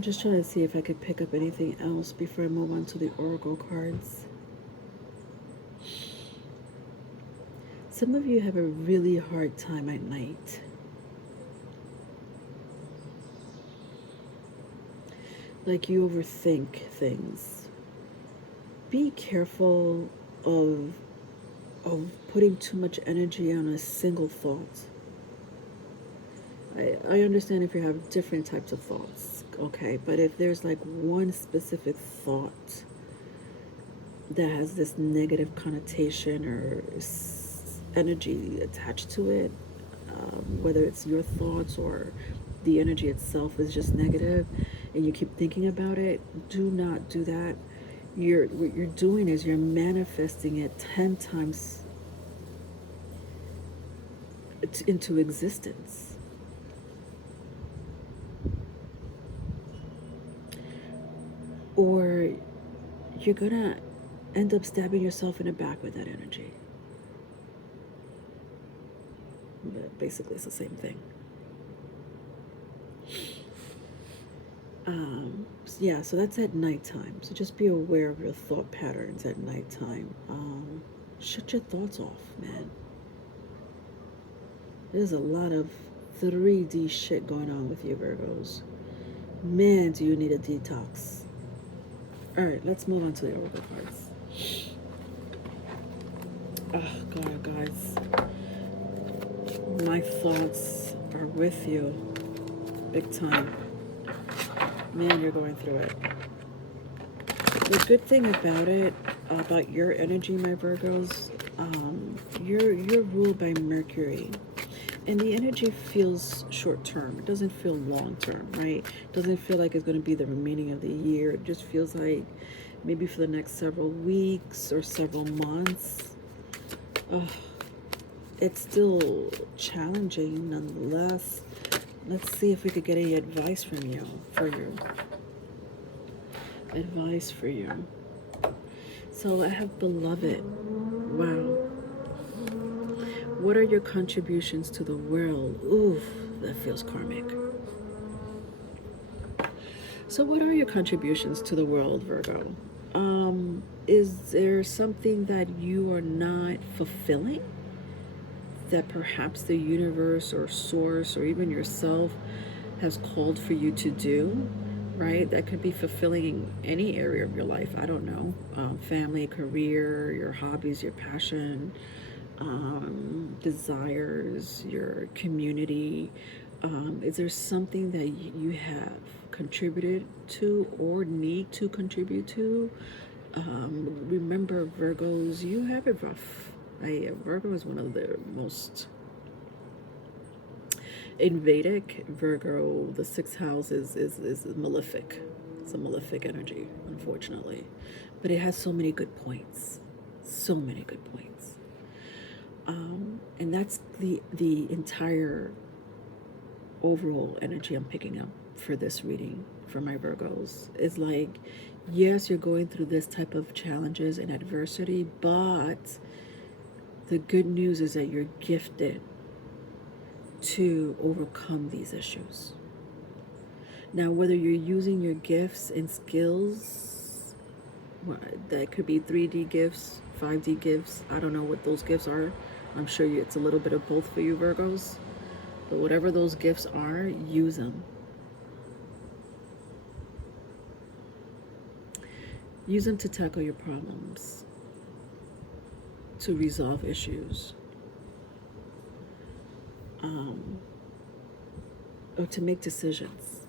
just trying to see if I could pick up anything else before I move on to the oracle cards. Some of you have a really hard time at night. Like you overthink things. Be careful of putting too much energy on a single thought. I understand if you have different types of thoughts, okay, but if there's like one specific thought that has this negative connotation or energy attached to it, whether it's your thoughts or the energy itself is just negative and you keep thinking about it, do not do that. What you're doing is you're manifesting it 10 times into existence. Or you're gonna end up stabbing yourself in the back with that energy. But basically it's the same thing. Yeah, so that's at nighttime. So just be aware of your thought patterns at nighttime. Shut your thoughts off, man. There's a lot of 3D shit going on with you, Virgos. Man, do you need a detox. Alright, let's move on to the oracle cards. Oh, God, guys. My thoughts are with you. Big time. Man, you're going through it. The good thing about it, about your energy, my Virgos, you're ruled by Mercury. And the energy feels short term. It doesn't feel long term, right? It doesn't feel like it's going to be the remaining of the year. It just feels like maybe for the next several weeks or several months. It's still challenging nonetheless. Let's see if we could get any advice from you, Advice for you. So I have beloved. Wow. What are your contributions to the world? Oof, that feels karmic. So what are your contributions to the world, Virgo? Is there something that you are not fulfilling that perhaps the universe or source or even yourself has called for you to do, right? That could be fulfilling any area of your life. I don't know. Family, career, your hobbies, your passion, desires, your community. Is there something that you have contributed to or need to contribute to? Remember, Virgos, you have it rough. Virgo is one of the most... In Vedic, Virgo, the sixth house is malefic. It's a malefic energy, unfortunately. But it has so many good points. So many good points. And that's the entire overall energy I'm picking up for this reading for my Virgos. Is like, yes, you're going through this type of challenges and adversity, but the good news is that you're gifted to overcome these issues. Now, whether you're using your gifts and skills, that could be 3D gifts, 5D gifts, I don't know what those gifts are. I'm sure it's a little bit of both for you, Virgos. But whatever those gifts are, use them. Use them to tackle your problems. to resolve issues, or to make decisions.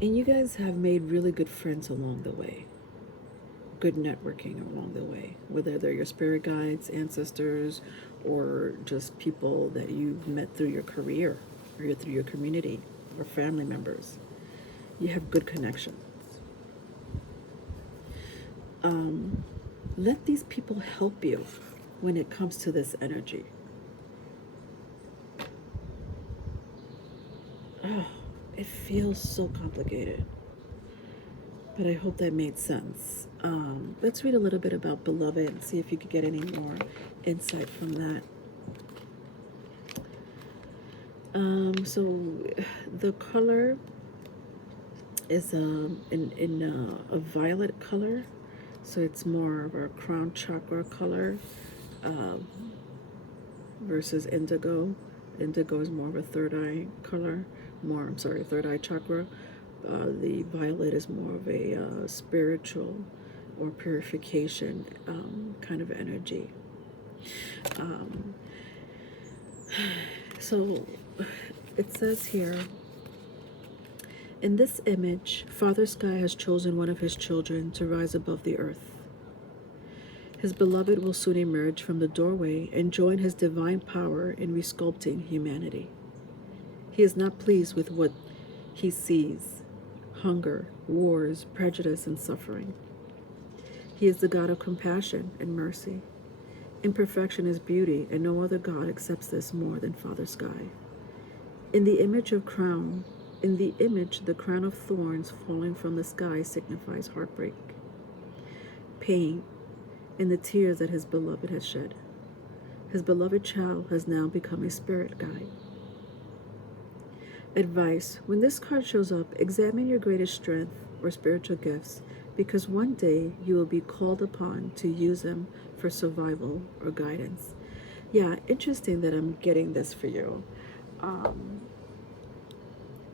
And you guys have made really good friends along the way, good networking along the way, whether they're your spirit guides, ancestors, or just people that you've met through your career or through your community or family members. You have good connections. Let these people help you when it comes to this energy. Oh, it feels so complicated, but I hope that made sense. Let's read a little bit about beloved and see if you could get any more insight from that. So the color is in a violet color, so it's more of a crown chakra color versus indigo. Indigo is more of a third eye color, third eye chakra. The violet is more of a spiritual or purification kind of energy. So it says here, in this image, Father Sky has chosen one of his children to rise above the earth. His beloved will soon emerge from the doorway and join his divine power in resculpting humanity. He is not pleased with what he sees: hunger, wars, prejudice, and suffering. He is the God of compassion and mercy. Imperfection is beauty, and no other God accepts this more than Father Sky. In the image, the crown of thorns falling from the sky signifies heartbreak, pain, and the tears that his beloved has shed. His beloved child has now become a spirit guide. Advice: when this card shows up, examine your greatest strength or spiritual gifts, because one day you will be called upon to use them for survival or guidance. Yeah, interesting that I'm getting this for you.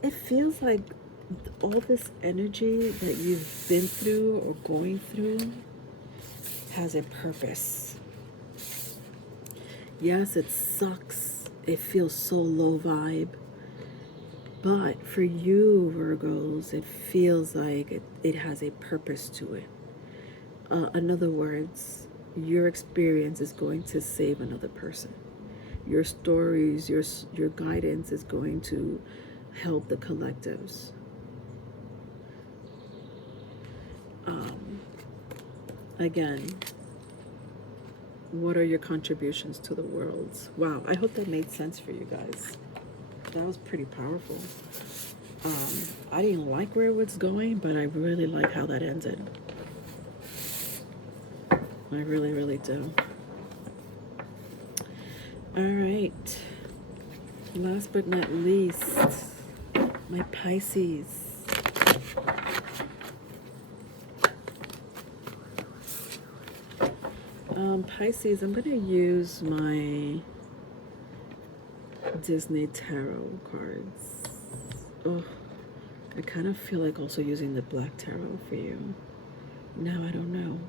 It feels like all this energy that you've been through or going through has a purpose. Yes, it sucks. It feels so low vibe. But for you, Virgos, it feels like it has a purpose to it. In other words, your experience is going to save another person. Your stories, your guidance is going to help the collectives. Again, what are your contributions to the world? Wow, I hope that made sense for you guys. That was pretty powerful. I didn't like where it was going, but I really like how that ended. I really, really do. All right. Last but not least, my Pisces. Pisces, I'm going to use my Disney tarot cards. Oh, I kind of feel like also using the black tarot for you. Now I don't know.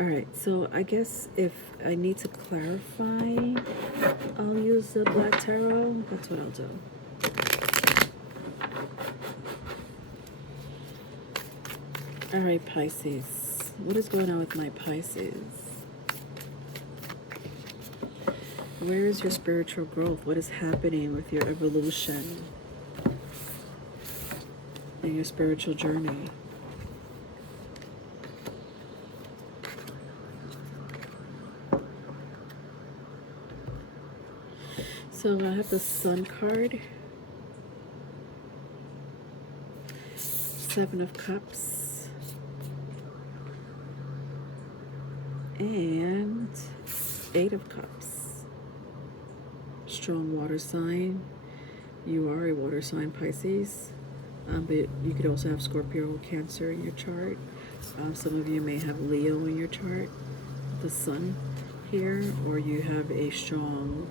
All right, so I guess if I need to clarify, I'll use the black tarot. That's what I'll do. All right, Pisces. What is going on with my Pisces? Where is your spiritual growth? What is happening with your evolution and your spiritual journey? So I have the Sun card, Seven of Cups, and Eight of Cups. Strong water sign. You are a water sign, Pisces, but you could also have Scorpio or Cancer in your chart. Some of you may have Leo in your chart, the Sun here, or you have a strong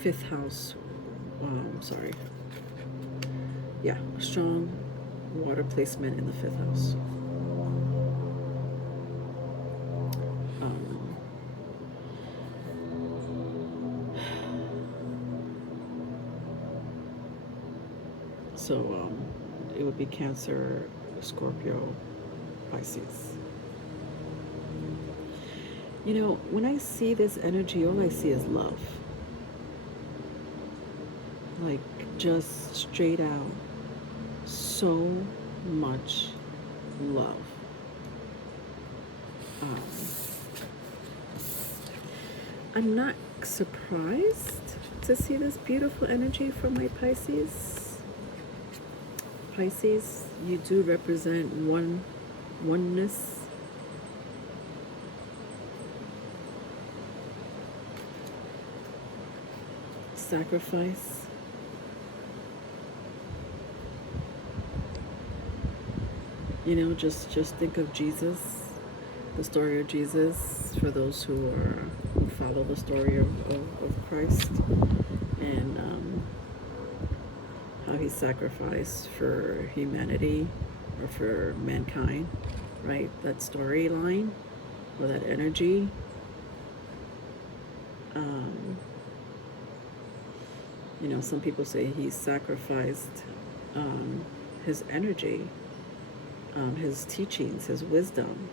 fifth house. Yeah, strong water placement in the 5th house. So it would be Cancer, Scorpio, Pisces. You know, when I see this energy, all I see is love. Like, just straight out, so much love. I'm not surprised to see this beautiful energy from my Pisces. Pisces, you do represent oneness. Sacrifice. You know, just think of Jesus, the story of Jesus, for those who follow the story of Christ, and how he sacrificed for humanity, or for mankind, right? That storyline, or that energy. You know, some people say he sacrificed his energy, his teachings, his wisdom,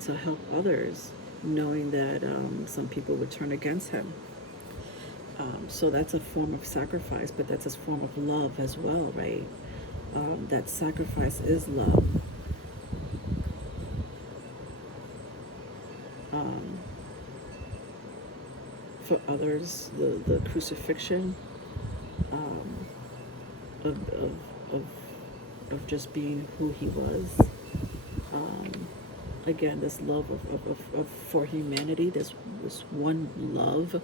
to help others, knowing that some people would turn against him. So that's a form of sacrifice, but that's a form of love as well, right? That sacrifice is love. For others, the crucifixion of just being who he was. Again, this love of for humanity, this one love,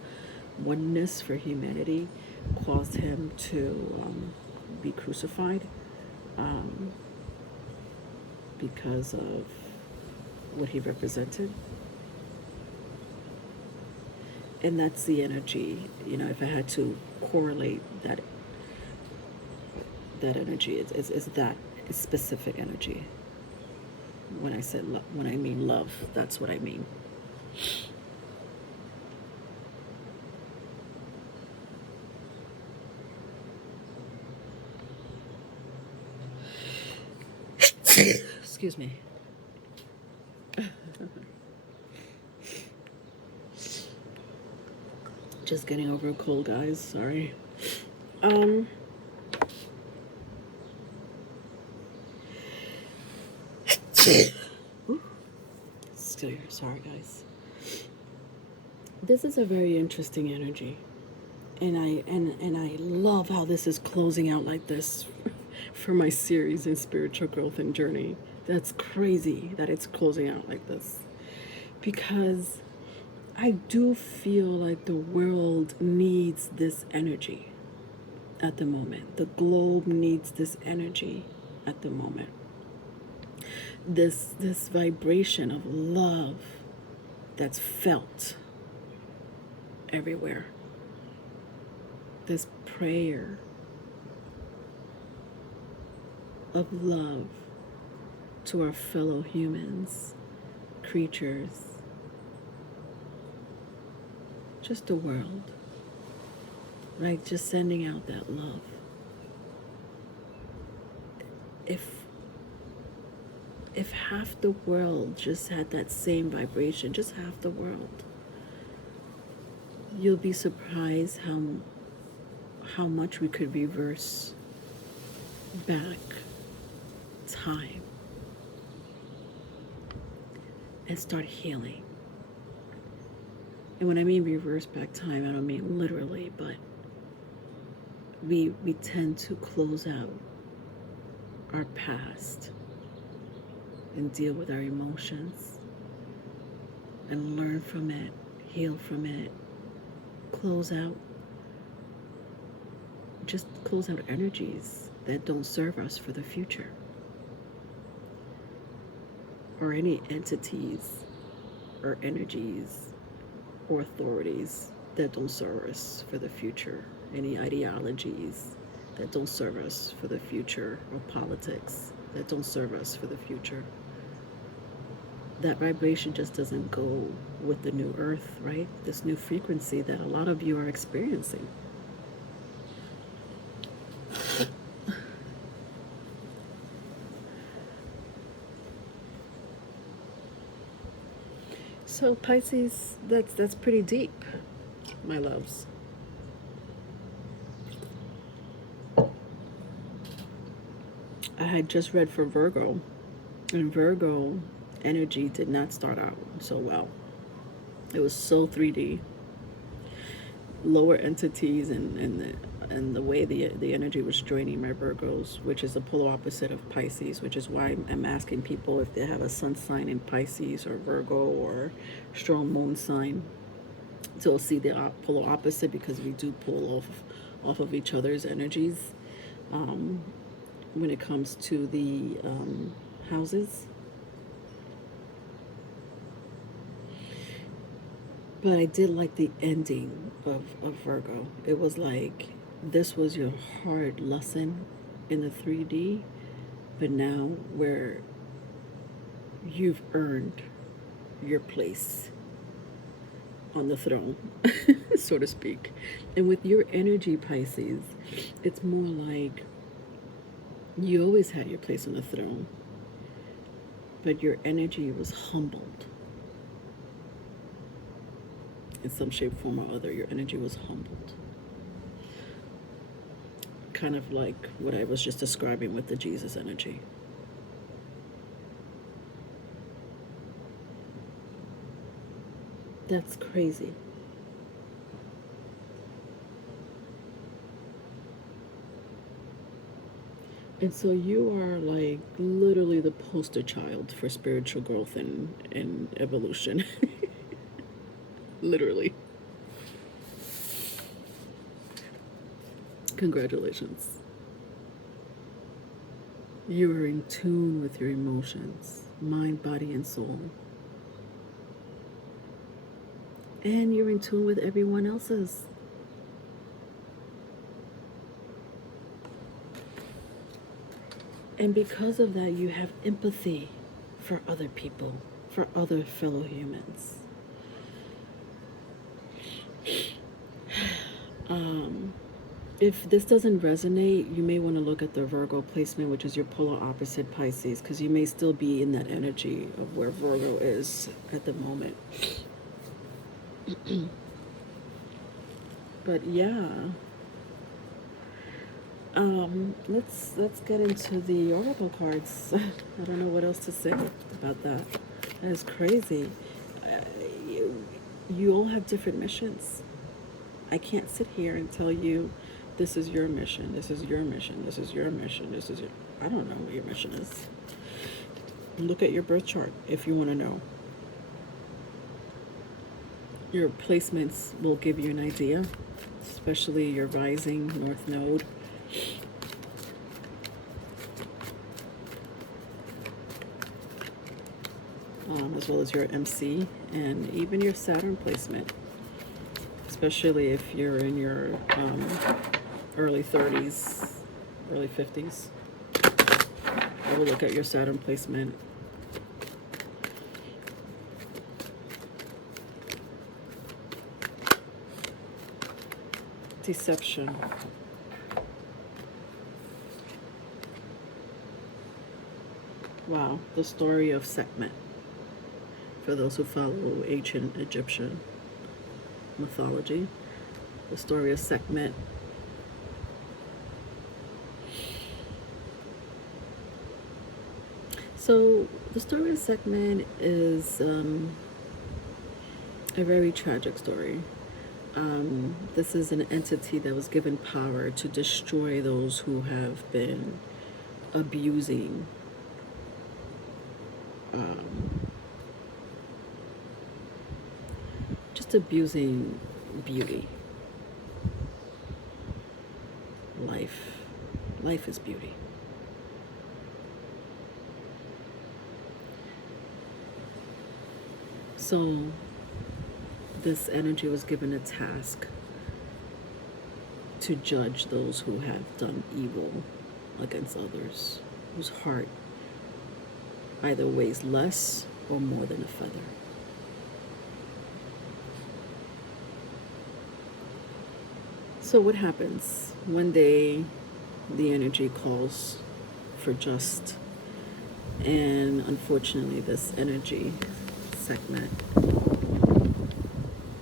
oneness for humanity, caused him to be crucified, because of what he represented. And that's the energy, you know, if I had to correlate that energy, it's that specific energy. When I said when I mean love, that's what I mean. Excuse me. Just getting over a cold, guys. Sorry. Sorry, guys. This is a very interesting energy, and I love how this is closing out like this for my series in spiritual growth and journey. That's crazy that it's closing out like this, because I do feel like the world needs this energy at the moment. The globe needs this energy at the moment. This vibration of love that's felt everywhere. This prayer of love to our fellow humans, creatures, just the world, right? Just sending out that love. If half the world just had that same vibration, just half the world, you'll be surprised how much we could reverse back time and start healing. And when I mean reverse back time, I don't mean literally, but we tend to close out our past and deal with our emotions and learn from it, heal from it, close out energies that don't serve us for the future, or any entities or energies or authorities that don't serve us for the future, any ideologies, that don't serve us for the future, or politics that don't serve us for the future. That vibration just doesn't go with the new earth, right? This new frequency that a lot of you are experiencing. So Pisces, that's pretty deep, my loves. I had just read for Virgo, and Virgo energy did not start out so well. It was so 3D. Lower entities and the way the energy was draining my Virgos, which is the polar opposite of Pisces, which is why I'm asking people if they have a sun sign in Pisces or Virgo or strong moon sign to see the polar opposite, because we do pull off of each other's energies when it comes to the houses. But I did like the ending of Virgo. It was like, this was your hard lesson in the 3D, but now where you've earned your place on the throne, so to speak. And with your energy, Pisces, it's more like you always had your place on the throne, but your energy was humbled. In some shape, form, or other, your energy was humbled. Kind of like what I was just describing with the Jesus energy. That's crazy. And so you are like literally the poster child for spiritual growth and evolution. Literally. Congratulations. You are in tune with your emotions, mind, body, and soul. And you're in tune with everyone else's. And because of that, you have empathy for other people, for other fellow humans. If this doesn't resonate, you may want to look at the Virgo placement, which is your polar opposite Pisces, because you may still be in that energy of where Virgo is at the moment. But yeah, let's get into the oracle cards. I don't know what else to say about that. That is crazy. You all have different missions. I can't sit here and tell you, this is your mission, this is your mission, this is your mission, this is your... I don't know what your mission is. Look at your birth chart if you want to know. Your placements will give you an idea, especially your rising north node. As well as your MC and even your Saturn placement, especially if you're in your early 30s, early 50s. I will look at your Saturn placement. Deception. Wow, the story of Sekhmet. For those who follow ancient Egyptian mythology, the story of Sekhmet. So the story of Sekhmet is a very tragic story. This is an entity that was given power to destroy those who have been abusing abusing beauty. Life is beauty. So this energy was given a task to judge those who have done evil against others, whose heart either weighs less or more than a feather. So what happens? One day, the energy calls for just, and unfortunately this energy segment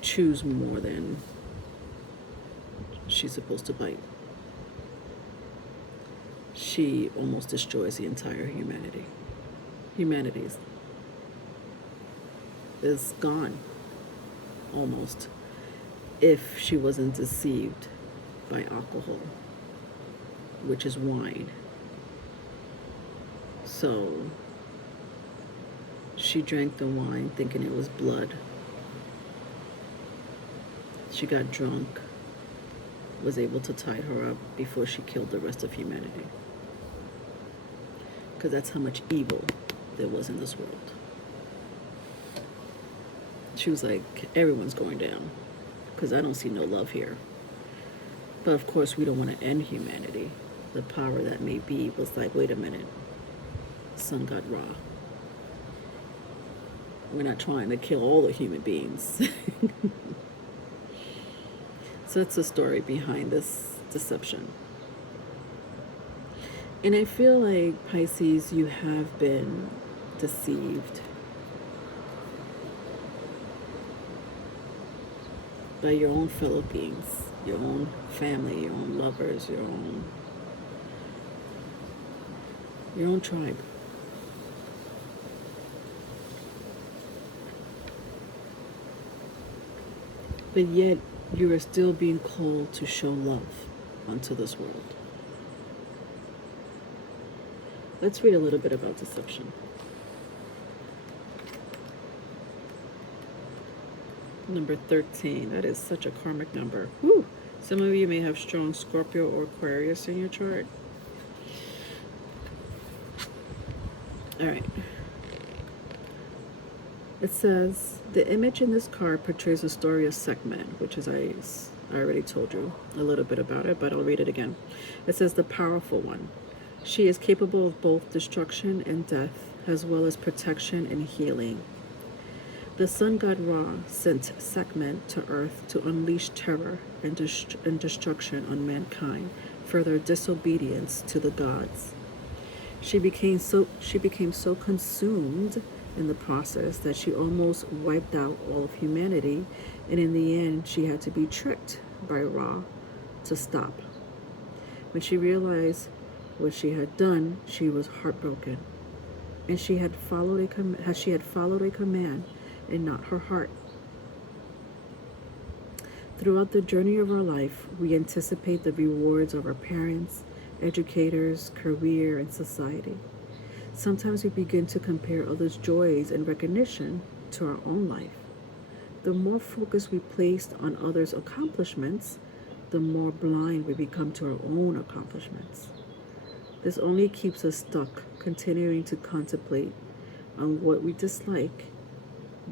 chews more than she's supposed to bite. She almost destroys the entire humanity. Humanity is gone, almost, if she wasn't deceived by alcohol, which is wine. So she drank the wine thinking it was blood. She got drunk, was able to tie her up before she killed the rest of humanity. Because that's how much evil there was in this world. She was like, everyone's going down because I don't see no love here. But of course, we don't want to end humanity. The power that may be was like, wait a minute, sun god Ra. We're not trying to kill all the human beings. So that's the story behind this deception. And I feel like, Pisces, you have been deceived by your own fellow beings, your own family, your own lovers, your own tribe. But yet, you are still being called to show love unto this world. Let's read a little bit about deception. Number 13. That is such a karmic number. Woo! Some of you may have strong Scorpio or Aquarius in your chart. All right. It says, the image in this card portrays a story of Sekhmet, which is, I already told you a little bit about it, but I'll read it again. It says, the powerful one. She is capable of both destruction and death, as well as protection and healing. The sun god Ra sent Sekhmet to earth to unleash terror and destruction on mankind for their disobedience to the gods. She became so consumed in the process that she almost wiped out all of humanity, and in the end she had to be tricked by Ra to stop. When she realized what she had done, she was heartbroken, and she had followed a command and not her heart. Throughout the journey of our life, we anticipate the rewards of our parents, educators, career, and society. Sometimes we begin to compare others' joys and recognition to our own life. The more focus we place on others' accomplishments, the more blind we become to our own accomplishments. This only keeps us stuck, continuing to contemplate on what we dislike,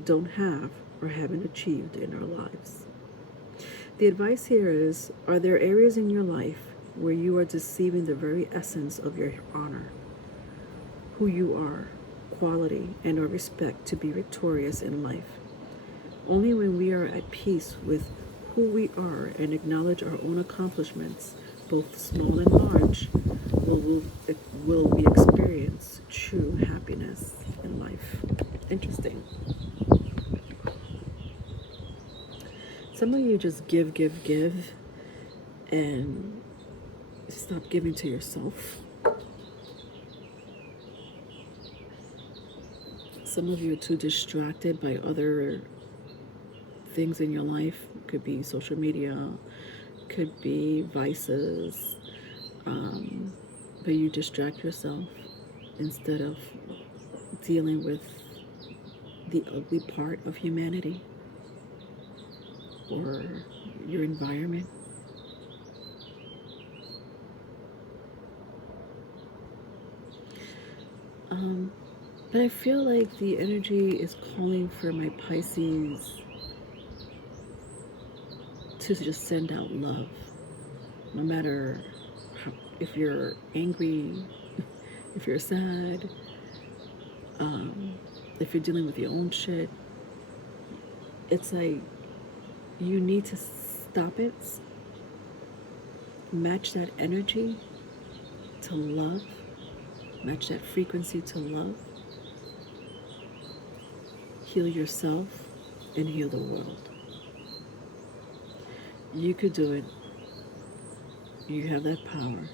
don't have, or haven't achieved in our lives. The advice here is, are there areas in your life where you are deceiving the very essence of your honor, who you are, quality, and or respect to be victorious in life? Only when we are at peace with who we are and acknowledge our own accomplishments, both small and large, will we experience true happiness in life. Interesting. Some of you just give, and stop giving to yourself. Some of you are too distracted by other things in your life. Could be social media, could be vices, but you distract yourself instead of dealing with the ugly part of humanity or your environment. But I feel like the energy is calling for my Pisces to just send out love. No matter how, if you're angry, if you're sad, if you're dealing with your own shit, it's like you need to stop it, match that energy to love, match that frequency to love, heal yourself, and heal the world. You could do it. You have that power.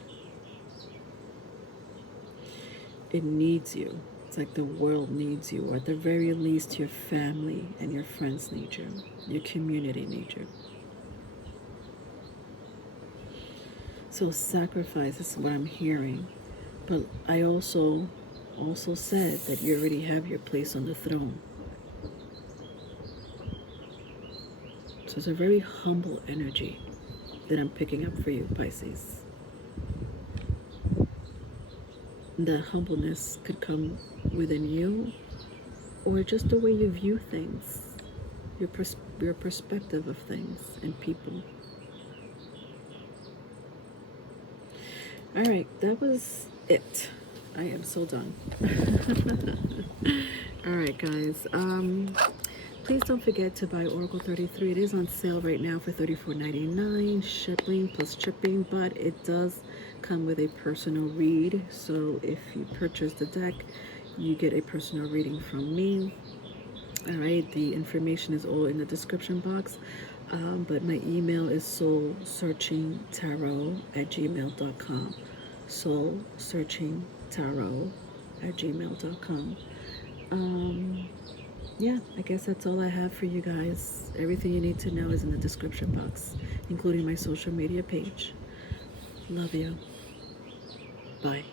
It needs you. It's like the world needs you, or at the very least your family and your friends need you. Your community needs you. So sacrifice is what I'm hearing. But I also said that you already have your place on the throne. So it's a very humble energy that I'm picking up for you, Pisces. That humbleness could come within you, or just the way you view things, your perspective of things and people. All right, that was it. I am so done. All right, guys. Please don't forget to buy Oracle 33. It is on sale right now for $34.99, shipping plus shipping, but it does come with a personal read. So if you purchase the deck, you get a personal reading from me. All right, the information is all in the description box, but my email is soulsearchingtarot@gmail.com. soulsearchingtarot@gmail.com. Yeah, I guess that's all I have for you guys. Everything you need to know is in the description box, including my social media page. Love you. Bye.